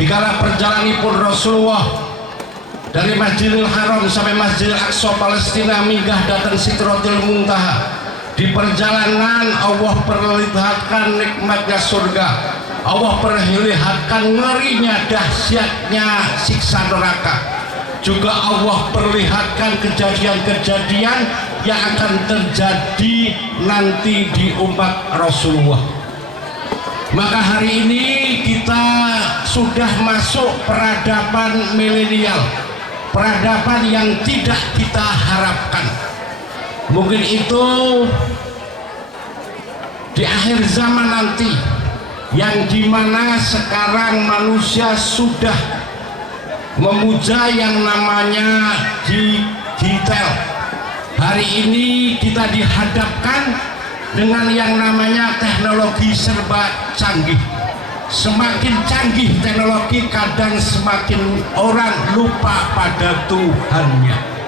Dikala perjalanan pun Rasulullah dari Masjidil Haram sampai Masjidil Aqsa Palestina minggah datang Sidratul Muntaha. Di perjalanan Allah perlihatkan nikmatnya surga, Allah perlihatkan ngerinya dahsyatnya siksa neraka, juga Allah perlihatkan kejadian-kejadian yang akan terjadi nanti di umat Rasulullah. Maka hari ini kita sudah masuk peradaban milenial, peradaban yang tidak kita harapkan. Mungkin itu di akhir zaman nanti, yang dimana sekarang manusia sudah memuja yang namanya digital. Hari ini kita dihadapkan dengan yang namanya teknologi serba canggih. Semakin canggih teknologi, kadang semakin orang lupa pada Tuhannya.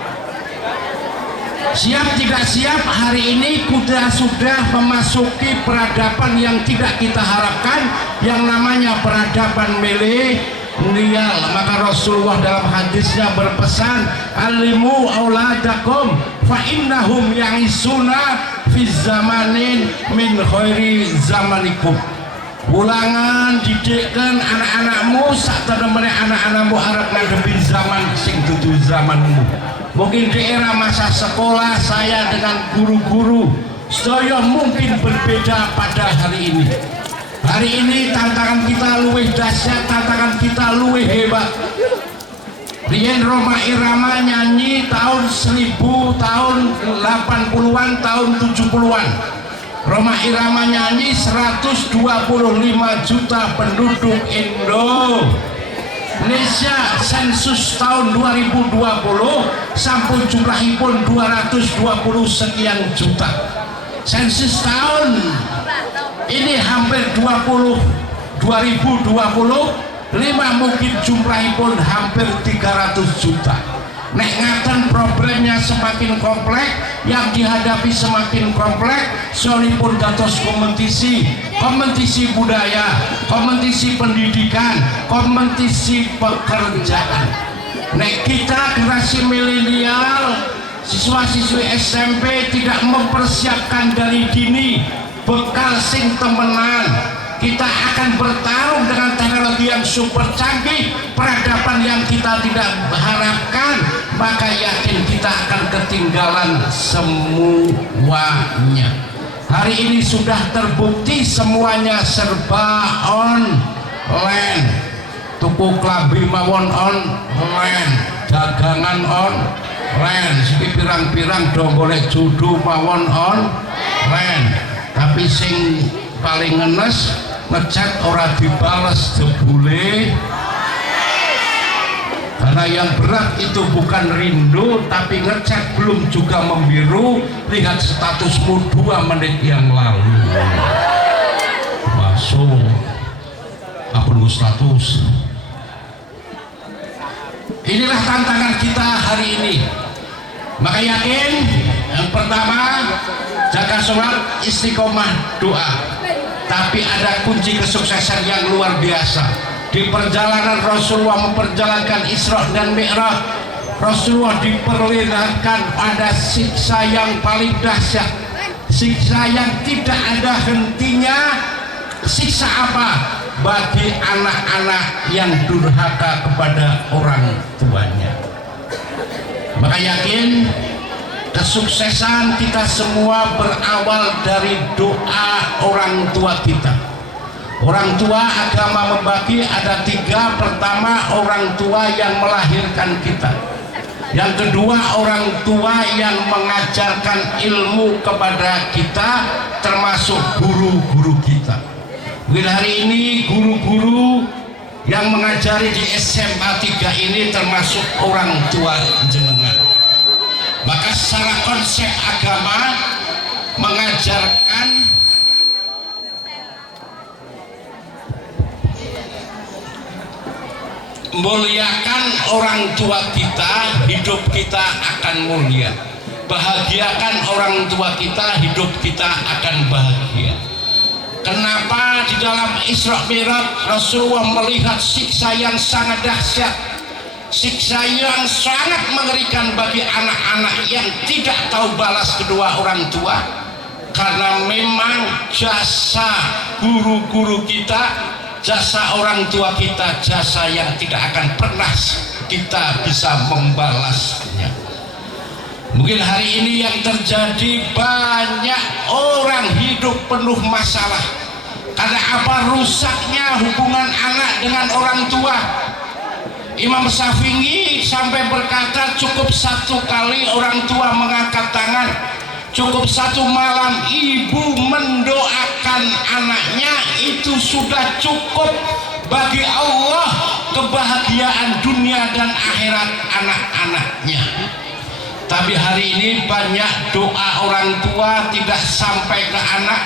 Siap tidak siap, hari ini kita sudah memasuki peradaban yang tidak kita harapkan, yang namanya peradaban milenial. Maka Rasulullah dalam hadisnya berpesan, alimu auladakum fa innahum ya'isuna fi zamanin min khairi zamanikum. Ulangan didikkan anak-anakmu saat teman anak-anakmu harap ngadepi zaman sing dudu zamanmu. Mungkin di era masa sekolah saya dengan guru-guru saya mungkin berbeda pada hari ini. Hari ini tantangan kita luwih dahsyat, tantangan kita luwih hebat. Riyen Roma Irama nyanyi tahun 1000, tahun 80-an, tahun 70-an. Roma Irama nyanyi 125 juta penduduk Indonesia. Sensus tahun 2020 sampun jumlahipun 220 sekian juta. Sensus tahun ini hampir 2025 mungkin jumlahipun hampir 300 juta. Nek ngaten problemnya semakin kompleks, yang dihadapi semakin kompleks, solipun dados kompetisi budaya, kompetisi pendidikan, kompetisi pekerjaan. Nek kita generasi milenial, siswa-siswi SMP tidak mempersiapkan dari dini bekal sing temenan, kita akan bertarung dengan teknologi yang super canggih, peradaban yang kita tidak harapkan, maka yakin kita akan ketinggalan semuanya. Hari ini sudah terbukti semuanya serba online. Tuku klambi mawon online, dagangan online, siki pirang-pirang do golek judu mawon online. Tapi sing paling ngenes ngechat ora dibales jebule. Karena yang berat itu bukan rindu, tapi ngechat belum juga membiru. Lihat statusmu 2 menit yang lalu. Masuk. pun status. Inilah tantangan kita hari ini. Maka yakin, yang pertama jaga sholat, istiqomah doa. Tapi ada kunci kesuksesan yang luar biasa. Di perjalanan Rasulullah memperjalankan Isra dan Mi'raj, Rasulullah diperlihatkan pada siksa yang paling dahsyat, siksa yang tidak ada hentinya. Siksa apa? Bagi anak-anak yang durhaka kepada orang tuanya. Maka yakin kesuksesan kita semua berawal dari doa orang tua kita. Orang tua agama membagi ada 3. Pertama, orang tua yang melahirkan kita. Yang kedua, orang tua yang mengajarkan ilmu kepada kita, termasuk guru-guru kita. Mungkin hari ini guru-guru yang mengajari di SMA 3 ini termasuk orang tua jenengan. Maka secara konsep agama mengajarkan muliakan orang tua kita, hidup kita akan mulia. Bahagiakan orang tua kita, hidup kita akan bahagia. Kenapa di dalam Isra Mi'raj Rasulullah melihat siksa yang sangat dahsyat, siksa yang sangat mengerikan bagi anak-anak yang tidak tahu balas kedua orang tua? Karena memang jasa guru-guru kita, jasa orang tua kita, jasa yang tidak akan pernah kita bisa membalasnya. Mungkin hari ini yang terjadi, banyak orang hidup penuh masalah. Karena apa? Rusaknya hubungan anak dengan orang tua. Imam Syafi'i sampai berkata, cukup 1 kali orang tua mengangkat tangan, cukup 1 malam ibu mendoakan anaknya, itu sudah cukup bagi Allah kebahagiaan dunia dan akhirat anak-anaknya. Tapi hari ini banyak doa orang tua tidak sampai ke anak,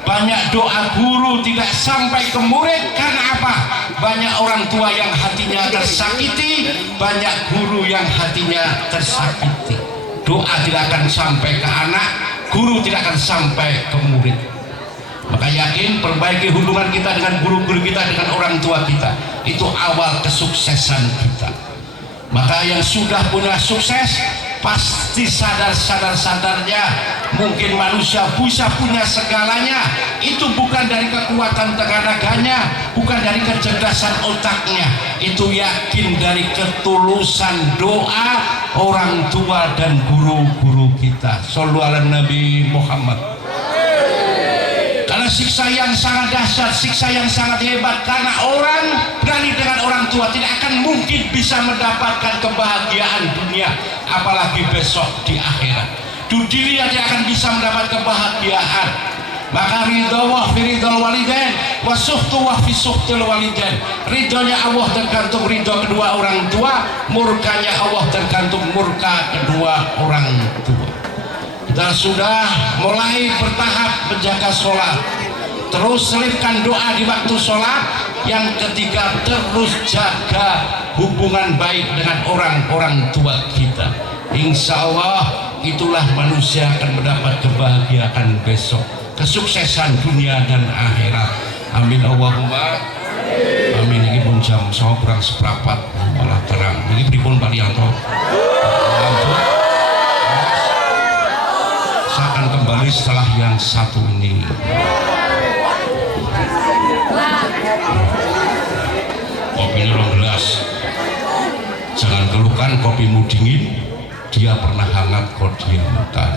banyak doa guru tidak sampai ke murid. Karena apa? Banyak orang tua yang hatinya tersakiti, banyak guru yang hatinya tersakiti. Doa tidak akan sampai ke anak, guru tidak akan sampai ke murid. Maka yakin perbaiki hubungan kita dengan guru-guru kita, dengan orang tua kita, itu awal kesuksesan kita. Maka yang sudah punya sukses pasti sadar-sadarnya mungkin manusia bisa punya segalanya, itu bukan dari kekuatan tenaganya, bukan dari kecerdasan otaknya, itu yakin dari ketulusan doa orang tua dan guru-guru kita. Shollu ala Nabi Muhammad. Karena siksa yang sangat dahsyat, siksa yang sangat hebat, karena orang berani dengan orang tua tidak akan mungkin bisa mendapatkan kebahagiaan dunia, apalagi besok di akhirat. Dunia tidak akan bisa mendapat kebahagiaan. Maka ridho wa fi ridhol walidain wa suhtu wa fi suhtil walidain. Ridhonya Allah tergantung ridho kedua orang tua, murkanya Allah tergantung murka kedua orang tua. Kita sudah mulai bertahap menjaga sholat, terus selipkan doa di waktu sholat. Yang ketiga, terus jaga hubungan baik dengan orang-orang tua kita. Insya Allah itulah manusia akan mendapat kebahagiaan besok, kesuksesan dunia dan akhirat. Amin Allahumma amin. Ini pun jam sama kurang seperempat malah terang. Ini pripun Pak Lianto? Saya akan kembali setelah yang satu ini. Kopinya long gelas. Jangan keluhkan kopimu dingin, dia pernah hangat kok dia makan.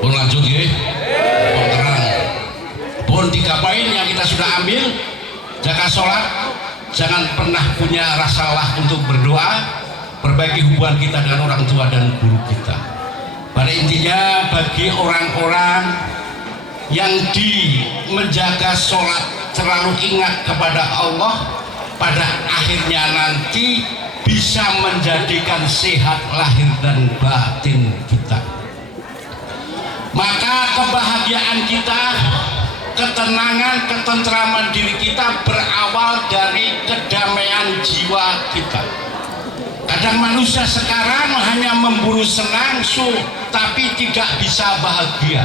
Pun lanjut ya. Pun terang. Pun 3 poin yang kita sudah ambil. Jaga sholat, jangan pernah punya rasa lelah untuk berdoa, perbaiki hubungan kita dengan orang tua dan guru kita. Pada intinya bagi orang-orang yang menjaga sholat terlalu ingat kepada Allah, pada akhirnya nanti bisa menjadikan sehat lahir dan batin kita. Maka kebahagiaan kita, ketenangan, ketentraman diri kita berawal dari kedamaian jiwa kita. Kadang manusia sekarang hanya memburu senang, tapi tidak bisa bahagia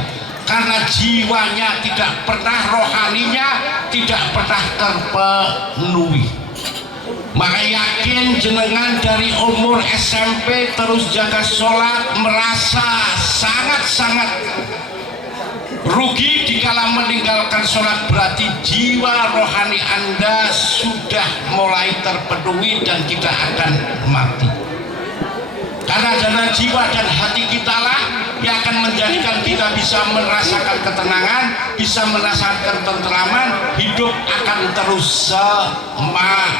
karena jiwanya tidak pernah, rohaninya tidak pernah terpenuhi. Maka yakin jenengan dari umur SMP terus jaga sholat, merasa sangat-sangat rugi dikala meninggalkan sholat, berarti jiwa rohani Anda sudah mulai terpenuhi dan tidak akan mati. Karena dari jiwa dan hati kita lah yang akan menjadikan kita bisa merasakan ketenangan, bisa merasakan ketenteraman, hidup akan terus semangat.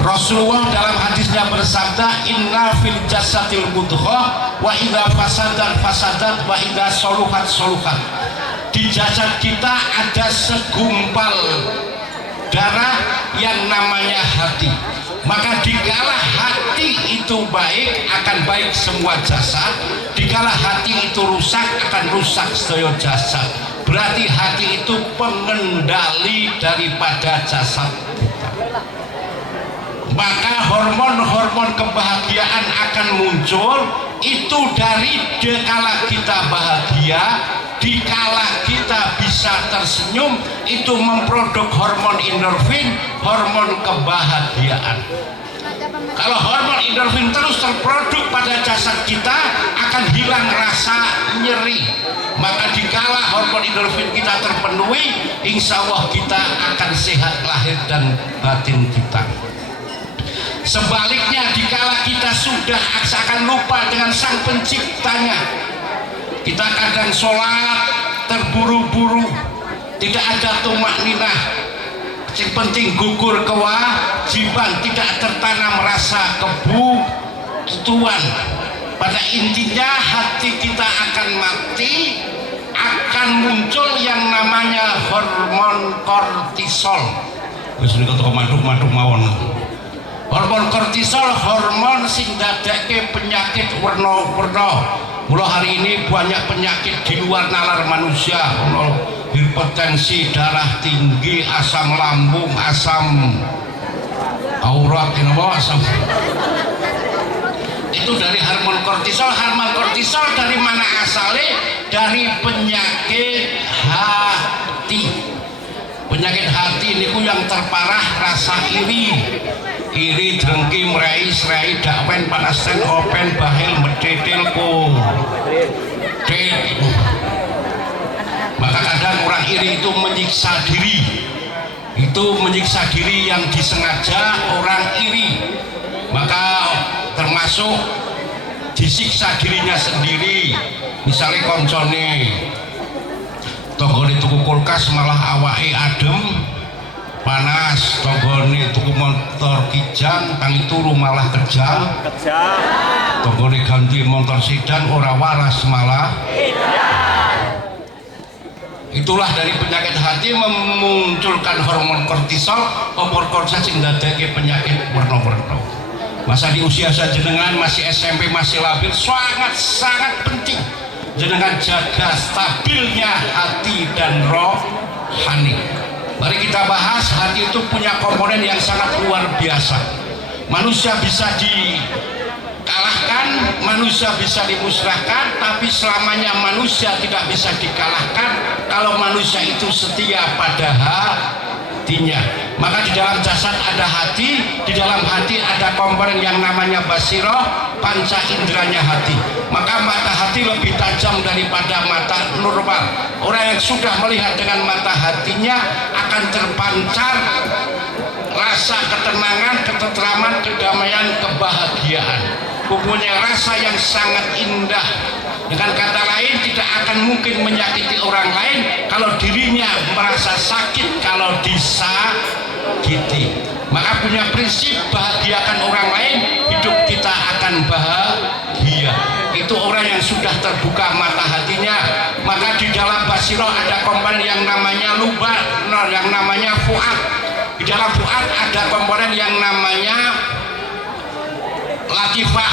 Rasulullah dalam hadisnya bersabda, inna fil jasadil mudghah wa idza fasadat wa idza soluhat. Di jasad kita ada segumpal darah yang namanya hati. Maka dikala hati itu baik, akan baik semua jasad. Dikala hati itu rusak, akan rusak sedaya jasad. Berarti hati itu pengendali daripada jasad kita. Maka hormon-hormon kebahagiaan akan muncul itu dari dikala kita bahagia, dikala kita bisa tersenyum, itu memproduk hormon endorfin, hormon kebahagiaan. Kalau hormon endorfin terus terproduk pada jasad kita, akan hilang rasa nyeri. Maka dikala hormon endorfin kita terpenuhi, insya Allah kita akan sehat lahir dan batin kita. Sebaliknya dikala kita sudah akan lupa dengan sang penciptanya, kita kadang sholat terburu-buru, tidak ada tumak ninah, yang penting gugur kewajiban, tidak tertanam rasa kebutuhan. Pada intinya hati kita akan mati, akan muncul yang namanya hormon kortisol. Wis niku teko madhuk-madhuk mawon. Hormon kortisol, hormon sing dadake penyakit werna-werna. Mula hari ini banyak penyakit di luar nalar manusia, hipertensi, darah tinggi, asam lambung, asam aurat, asam. Itu dari hormon kortisol. Hormon kortisol dari mana asalnya? Dari penyakit hati. Penyakit hati niku yang terparah rasa iri, drengki, merai, serai, dakwen, panasten, open, bahil, mededel, Maka kadang orang iri itu menyiksa diri. Itu menyiksa diri yang disengaja orang iri. Maka termasuk disiksa dirinya sendiri. Misalnya koncone tonggone tuku kulkas malah awake adem panas, tonggone tuku motor kijang tangi turu malah kerja, tonggone ganti motor sedan ora waras malah. Itulah dari penyakit hati memunculkan hormon kortisol, hormon kortisol sing ndadekake penyakit werna-werna. Masa di usia jenengan masih SMP, masih labil, sangat penting jenengan jaga stabilnya hati dan rohani. Mari kita bahas, hati itu punya komponen yang sangat luar biasa. Manusia bisa dikalahkan, manusia bisa dimusnahkan, tapi selamanya manusia tidak bisa dikalahkan kalau manusia itu setia pada hatinya. Maka di dalam jasad ada hati, di dalam hati ada komponen yang namanya basiroh, panca inderanya hati. Maka mata hati lebih tajam daripada mata normal. Orang yang sudah melihat dengan mata hatinya akan terpancar rasa ketenangan, ketenteraman, kedamaian, kebahagiaan. Mempunyai rasa yang sangat indah. Dengan kata lain, tidak akan mungkin menyakiti orang lain kalau dirinya merasa sakit kalau disakiti. Maka punya prinsip, bahagiakan orang lain, hidup kita akan bahagia. Itu orang yang sudah terbuka mata hatinya. Maka di dalam basiroh ada komponen yang namanya lubah, yang namanya fuad. Di dalam fuad ada komponen yang namanya latifah,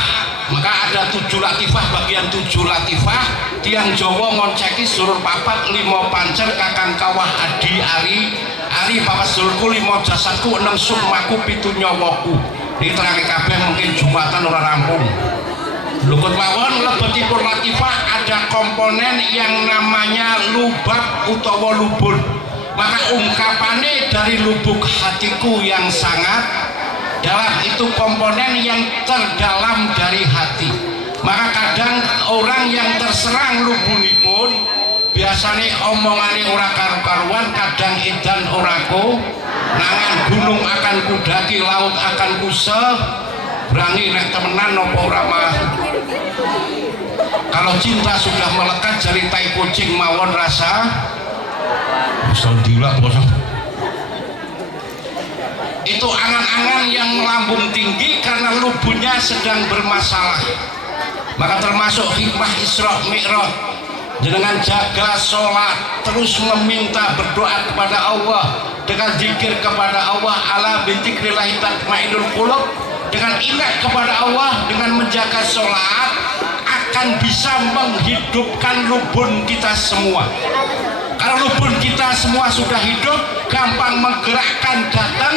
maka ada 7 latifah, bagian 7 latifah. Tiang Jawa ngonceki surur papat 5 pancer kakang kawah adi ari papat sururku 5 jasadku 6 sukmaku 7 nyawaku. Diterangke kabeh mungkin Jumatan ora rampung. Lukut mawon lebetipun latifah ada komponen yang namanya lubab utawa lubun. Maka ungkapannya dari lubuk hatiku yang sangat dalam, itu komponen yang terdalam dari hati. Maka kadang orang yang terserang lubunipun biasanya omongane ora karu-karuan, kadang edan oraku nangan gunung akan kudaki, laut akan kuseh, berani nek temenan nopo ora mah. Kalau cinta sudah melekat jari tai kucing mawon rasa dilak bosong. Itu angan-angan yang melambung tinggi karena lubunnya sedang bermasalah. Maka termasuk hikmah Isra Mi'raj, jenengan jaga sholat, terus meminta berdoa kepada Allah, dengan zikir kepada Allah, ala bizikrillahi tatmainnul qulub. Dengan ingat kepada Allah, dengan menjaga sholat akan bisa menghidupkan lubun kita semua. Kalau lubun kita semua sudah hidup, gampang menggerakkan datang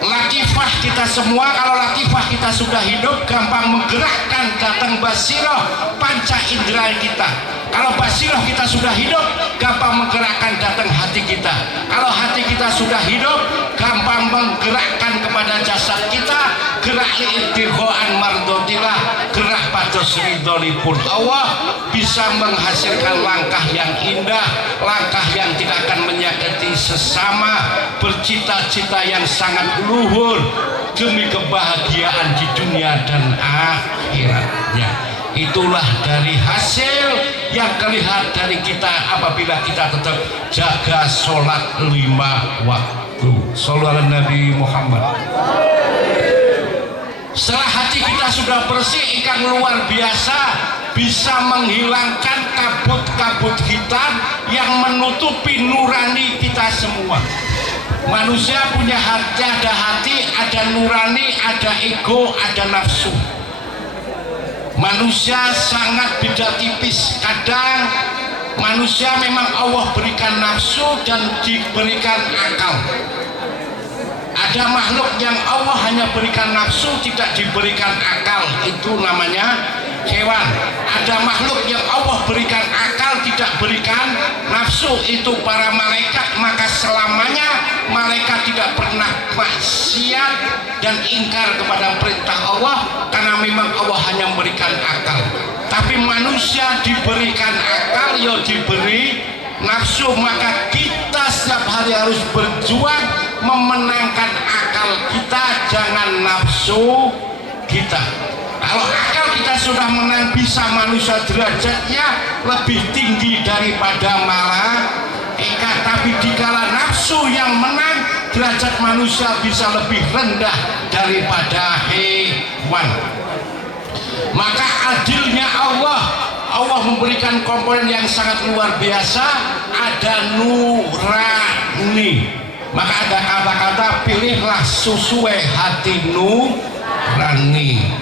latifah kita semua. Kalau latifah kita sudah hidup, gampang menggerakkan datang basirah panca indera kita. Kalau basirah kita sudah hidup, gampang menggerakkan datang hati kita. Kalau hati kita sudah hidup, gampang menggerakkan kepada jasad kita, gerak li'ibtigho'an mardotillah, gerak pados ridhonipun Allah, bisa menghasilkan langkah yang indah, langkah yang tidak akan menyakiti sesama, bercita-cita yang sangat luhur demi kebahagiaan di dunia dan akhiratnya. Itulah dari hasil yang terlihat dari kita apabila kita tetap jaga sholat 5 waktu. Shallallahu alaihi Nabi Muhammad. Setelah hati kita sudah bersih ingkang luar biasa, bisa menghilangkan kabut-kabut hitam yang menutupi nurani kita semua. Manusia punya hati, ada nurani, ada ego, ada nafsu. Manusia sangat beda tipis. Kadang manusia memang Allah berikan nafsu dan diberikan akal. Ada makhluk yang Allah hanya berikan nafsu, tidak diberikan akal, itu namanya hewan. Ada makhluk yang Allah berikan akal, tidak berikan nafsu, itu para malaikat. Maka selamanya malaikat tidak pernah maksiat dan ingkar kepada perintah Allah, karena memang Allah hanya memberikan akal. Tapi manusia diberikan akal, ya diberi nafsu. Maka kita setiap hari harus berjuang memenangkan akal kita, jangan nafsu kita. Kalau akal kita sudah menang, bisa manusia derajatnya lebih tinggi daripada malaikat. Tapi dikala nafsu yang menang, derajat manusia bisa lebih rendah daripada hewan. Maka adilnya Allah memberikan komponen yang sangat luar biasa, ada nurani. Maka ada kata-kata pilihlah sesuai hati nurani.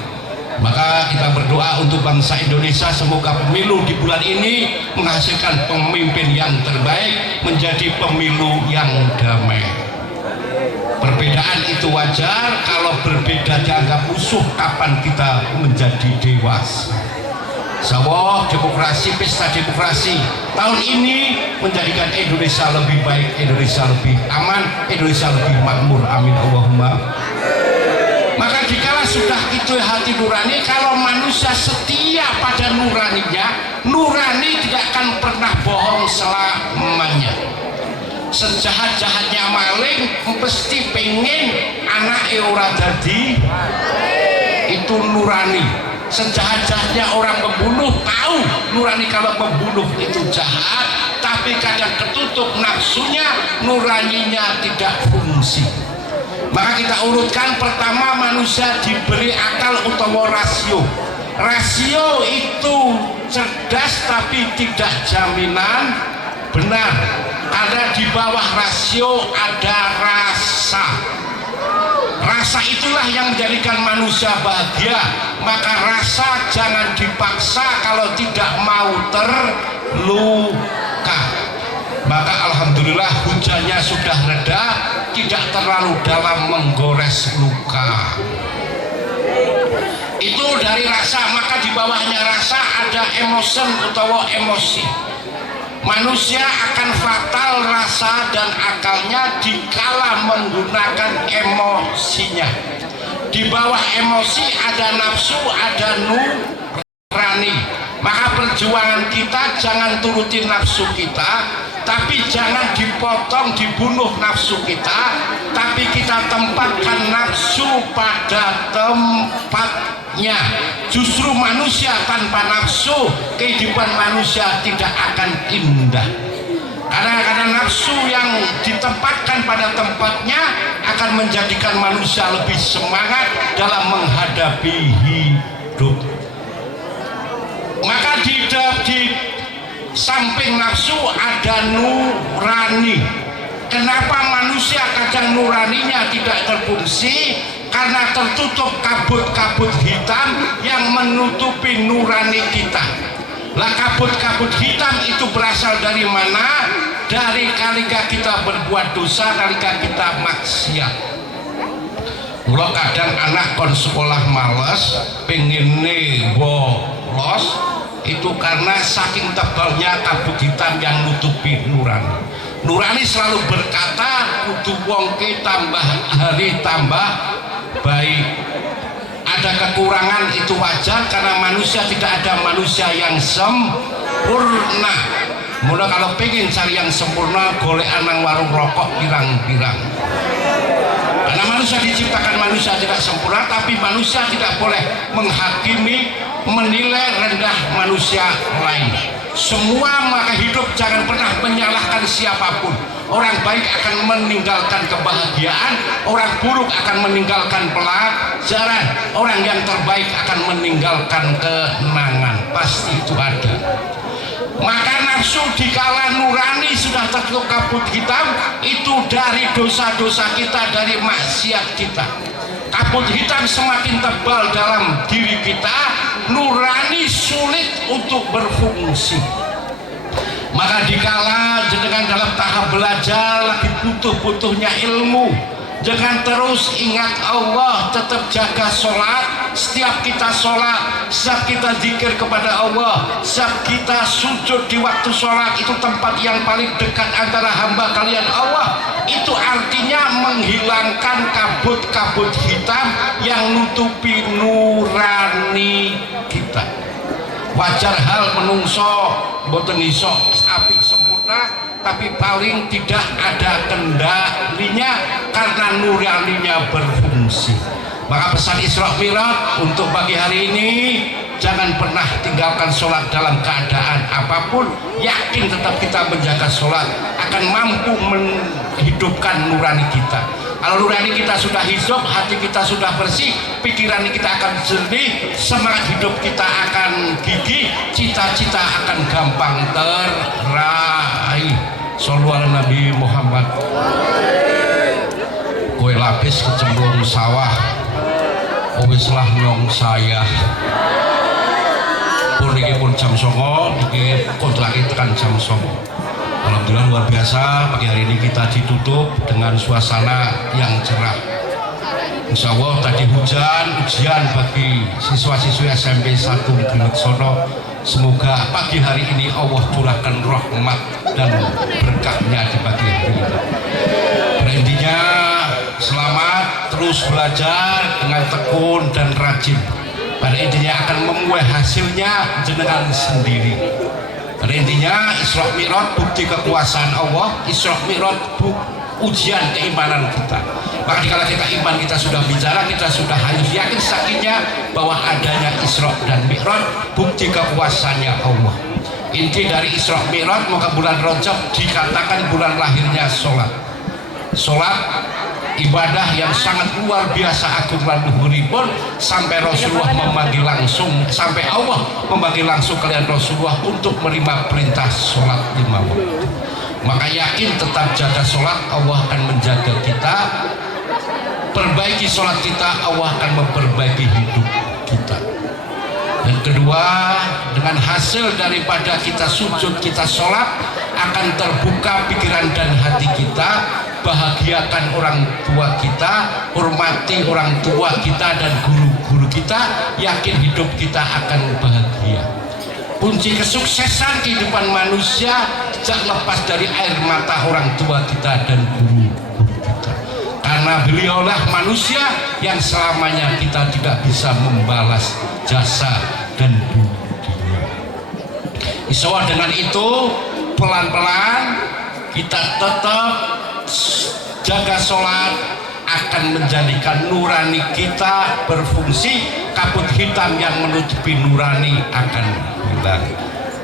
Maka kita berdoa untuk bangsa Indonesia, semoga pemilu di bulan ini menghasilkan pemimpin yang terbaik, menjadi pemilu yang damai. Perbedaan itu wajar, kalau berbeda dianggap musuh, kapan kita menjadi dewasa? Sawah demokrasi, pesta demokrasi tahun ini menjadikan Indonesia lebih baik, Indonesia lebih aman, Indonesia lebih makmur. Amin Allahumma. Maka dikala sudah itu hati nurani, kalau manusia setia pada nuraninya, nurani tidak akan pernah bohong selamanya. Sejahat-jahatnya maling mesti pengen anak ora dadi, itu nurani. Sejahat-jahatnya orang membunuh, tahu nurani kalau membunuh itu jahat, tapi kadang ketutup nafsunya, nuraninya tidak fungsi. Maka kita urutkan, pertama manusia diberi akal utawa rasio. Rasio itu cerdas tapi tidak jaminan benar. Ada di bawah rasio ada rasa. Rasa itulah yang menjadikan manusia bahagia. Maka rasa jangan dipaksa kalau tidak mau terluka. Maka alhamdulillah hujannya sudah reda, tidak terlalu dalam menggores luka. Itu dari rasa. Maka di bawahnya rasa ada emotion atau emosi. Manusia akan fatal rasa dan akalnya dikala menggunakan emosinya. Di bawah emosi ada nafsu, ada nurani. Maka perjuangan kita jangan turutin nafsu kita, tapi jangan dipotong, dibunuh nafsu kita, tapi kita tempatkan nafsu pada tempatnya. Justru manusia tanpa nafsu, kehidupan manusia tidak akan indah. Karena nafsu yang ditempatkan pada tempatnya akan menjadikan manusia lebih semangat dalam menghadapi hidup. Maka di samping nafsu ada nurani. Kenapa manusia kadang nuraninya tidak terfungsi? Karena tertutup kabut-kabut hitam yang menutupi nurani kita. Lah kabut-kabut hitam itu berasal dari mana? Dari kalika kita berbuat dosa, kalika kita maksiat. Mula kadang anak kon sekolah males, pengen bolos, itu karena saking tebalnya kabut hitam yang nutupi nurani. Nurani selalu berkata, kudu wongke tambah hari tambah baik. Ada kekurangan itu wajar karena manusia tidak ada manusia yang sempurna. Mula kalau pengen cari yang sempurna, golek anang warung rokok pirang-pirang. Karena manusia diciptakan manusia tidak sempurna, tapi manusia tidak boleh menghakimi, menilai rendah manusia lain. Semua maka hidup jangan pernah menyalahkan siapapun. Orang baik akan meninggalkan kebahagiaan, orang buruk akan meninggalkan pelajaran, orang yang terbaik akan meninggalkan kenangan. Pasti itu ada. Maka nafsu dikala nurani sudah tertutup kabut hitam, itu dari dosa-dosa kita, dari maksiat kita. Kabut hitam semakin tebal dalam diri kita, nurani sulit untuk berfungsi. Maka dikala jenengan dalam tahap belajar lagi butuh-butuhnya ilmu, jangan terus ingat Allah, tetap jaga sholat. Setiap kita sholat, setiap kita zikir kepada Allah, setiap kita sujud di waktu sholat, itu tempat yang paling dekat antara hamba kalian Allah. Itu artinya menghilangkan kabut-kabut hitam yang nutupi nurani kita. Wajar hal menungso boten iso apik sempurna, tapi paling tidak ada kendalinya karena nuraninya berfungsi. Maka pesan Isra Mi'raj untuk pagi hari ini, jangan pernah tinggalkan sholat dalam keadaan apapun. Yakin tetap kita menjaga sholat akan mampu menghidupkan nurani kita. Kalau nurani kita sudah hidup, hati kita sudah bersih, pikiran kita akan jernih, semangat hidup kita akan gigih, cita-cita akan gampang teraih. Shollu ala Nabi Muhammad. Kue lapis kecemplung sawah, weslah nyong saya. Pun ini pun jam 09.00, ini kontrak tekan jam 09.00. Alhamdulillah luar biasa, pagi hari ini kita ditutup dengan suasana yang cerah. Insya Allah tadi hujan, ujian bagi siswa-siswi SMP 1 Negeri Sono. Semoga pagi hari ini Allah curahkan rahmat dan berkahnya di pagi hari ini. Intinya selamat, terus belajar dengan tekun dan rajin. Pada intinya akan memuai hasilnya jenengan sendiri. Pada intinya Isra Mi'raj bukti kekuasaan Allah, Isra Mi'raj ujian keimanan kita. Maka jika kita iman kita sudah bicara, kita sudah harus yakin sakitnya bahwa adanya Isra dan Mi'raj bukti kekuasaannya Allah. Inti dari Isra Mi'raj maka bulan Rajab dikatakan bulan lahirnya sholat. Sholat ibadah yang sangat luar biasa agung lan luhuripun, sampai Rasulullah memanggil langsung, sampai Allah memanggil langsung kalian Rasulullah untuk menerima perintah sholat 5 waktu. Maka yakin tetap jaga sholat, Allah akan menjaga kita. perbaiki sholat kita, Allah akan memperbaiki hidup kita. Yang kedua, dengan hasil daripada kita sujud, kita sholat, akan terbuka pikiran dan hati kita. Bahagiakan orang tua kita, hormati orang tua kita dan guru-guru kita, yakin hidup kita akan bahagia. Kunci kesuksesan kehidupan manusia tidak lepas dari air mata orang tua kita dan guru-guru kita, karena beliaulah manusia yang selamanya kita tidak bisa membalas jasa dan budinya. Insya Allah dengan itu pelan-pelan kita tetap jaga sholat, akan menjadikan nurani kita berfungsi. Kabut hitam yang menutupi nurani akan hilang.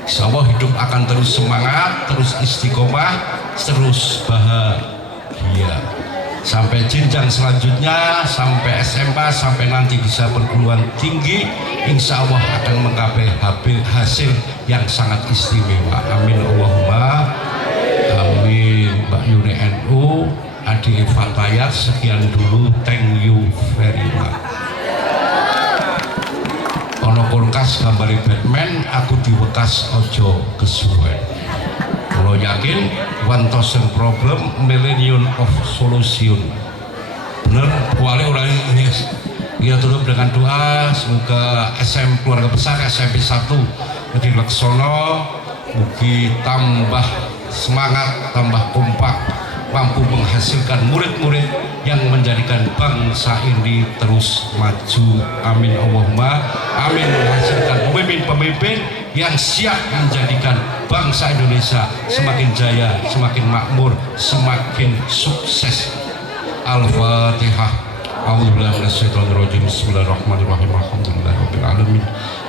Insya Allah hidup akan terus semangat, terus istiqomah, terus bahagia sampai jenjang selanjutnya, sampai SMK, sampai nanti bisa perguruan tinggi. Insya Allah akan menggapai hasil yang sangat istimewa. Amin Allahumma amin. Mbak Yuni NU, Adi Fatayat, sekian dulu, thank you very much. Ono kulkas gambari Batman, aku diwekas ojo kesuwen. Kalau yakin 1000 problem, million of solution. Bener, kuali orang ini. Ia tutup dengan doa, semoga SM keluarga besar SMP 1 Negeri Laksono mugi tambah semangat, tambah kompak, mampu menghasilkan murid-murid yang menjadikan bangsa ini terus maju. Amin Allahumma amin. Menghasilkan pemimpin-pemimpin yang siap menjadikan bangsa Indonesia semakin jaya, semakin makmur, semakin sukses. Al-Fatihah. A'udzubillahi minasyaitonir rajim. Bismillahirrahmanirrahim. Alhamdulillahirabbil alamin.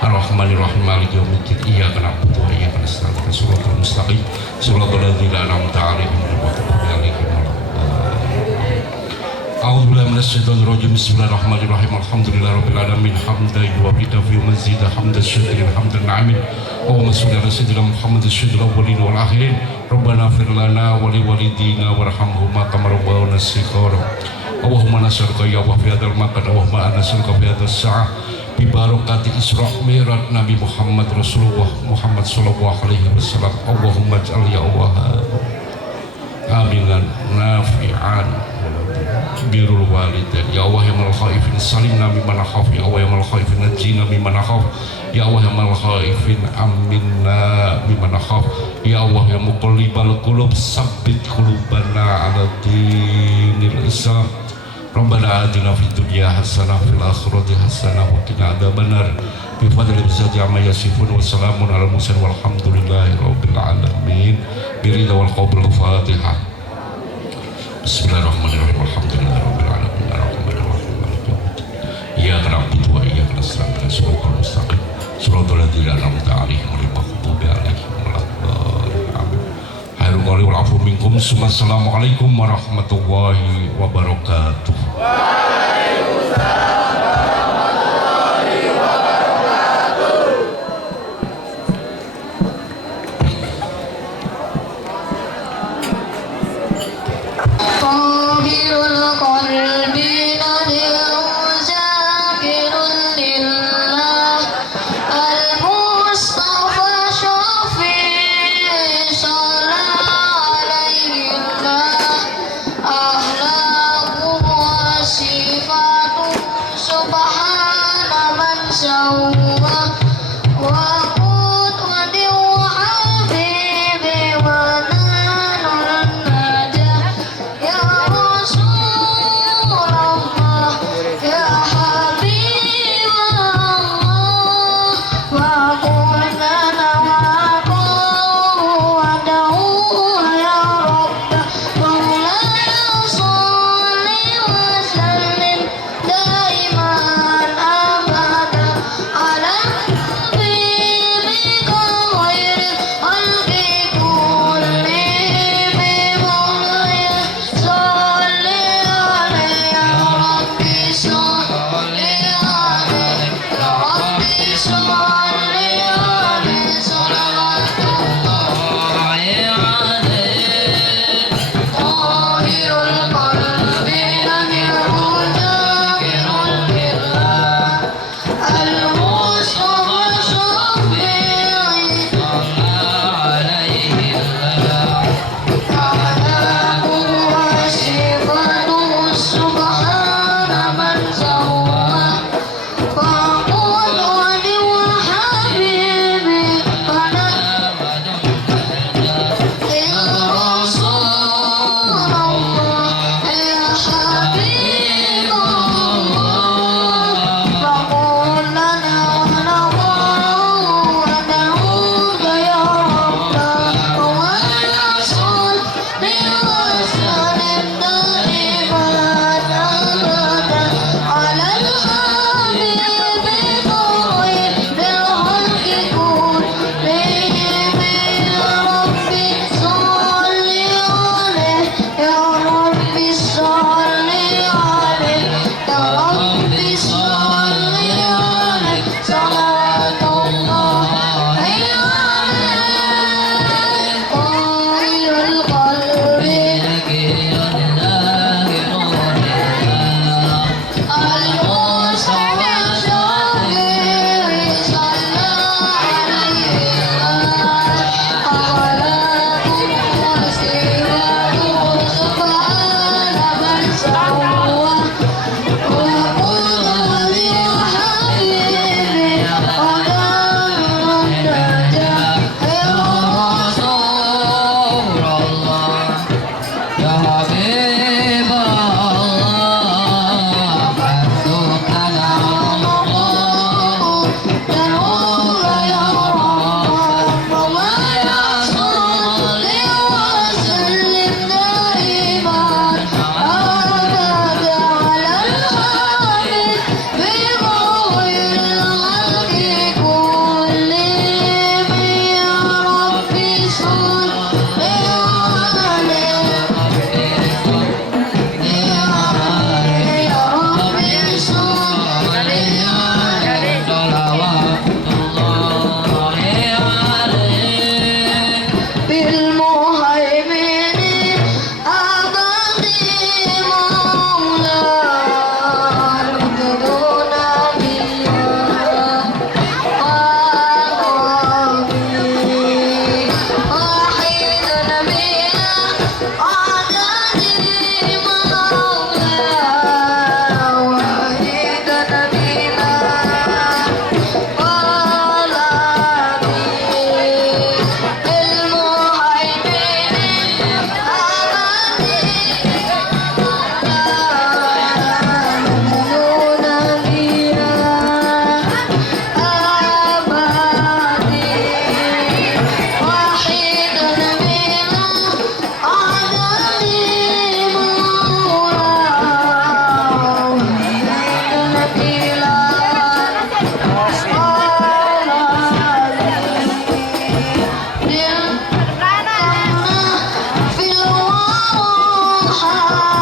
Arrahmanirrahim. Maliki yaumiddin. Iyyaka na'budu wa iyyaka nasta'in. Shiratal mustaqim. Shiratal ladzina an'amta 'alaihim ghairil maghdubi 'alaihim waladdallin. A'udzubillahi minasyaitonir rajim. Bismillahirrahmanirrahim. Alhamdulillahirabbil alamin. Hamdan yuwafiqu fi mazida hamdan syukurin hamdan na'imin. Allahumma shalli ala sayyidina Muhammadin sayyidil awwalin wal akhirin. Rabbana ighfir lana wa liwalidina warhamhuma kama rabbayana shighara. Allahumma nas'aluka ya Allah fi hadzal makan, Allahumma nas'aluka fi hadzal sa'ah bi barakati Isra Mi'raj Nabi Muhammad Rasulullah Muhammad sallallahu alaihi wasallam. Allahumma ij'al ya Allah aminan nafi'an birrul walidain. Ya Allah ya mal khaifin salimna mimman khaf, ya Allah ya mal khaifin najina mimman khaf, ya Allah ya mal khaifin aminna mimman khaf, ya Allah ya muqallibal qulub sabbit qulubana ala dinil Islam. Rabbana atina fid dunya hasanah fil akhirati hasanah wa qina adzabannar. Bi fadli izzati amma yasifun wa salamun alal mursalin walhamdulillahi rabbil alamin. Bi ridha wal qabul Fatihah. Bismillahirrahmanirrahim. Alhamdulillahirabbil alamin. Arrahmanirrahim. Maliki yaumiddin. Iyyaka na'budu wa iyyaka nasta'in. Shiratal mustaqim. Shiratal ladzina an'amta 'alaihim ghairil maghdubi 'alaihim waladdallin. Amin. Khairul qawli wal 'afwu minkum. Assalamualaikum warahmatullahi wabarakatuh. Ahlahu wa sifatu Allah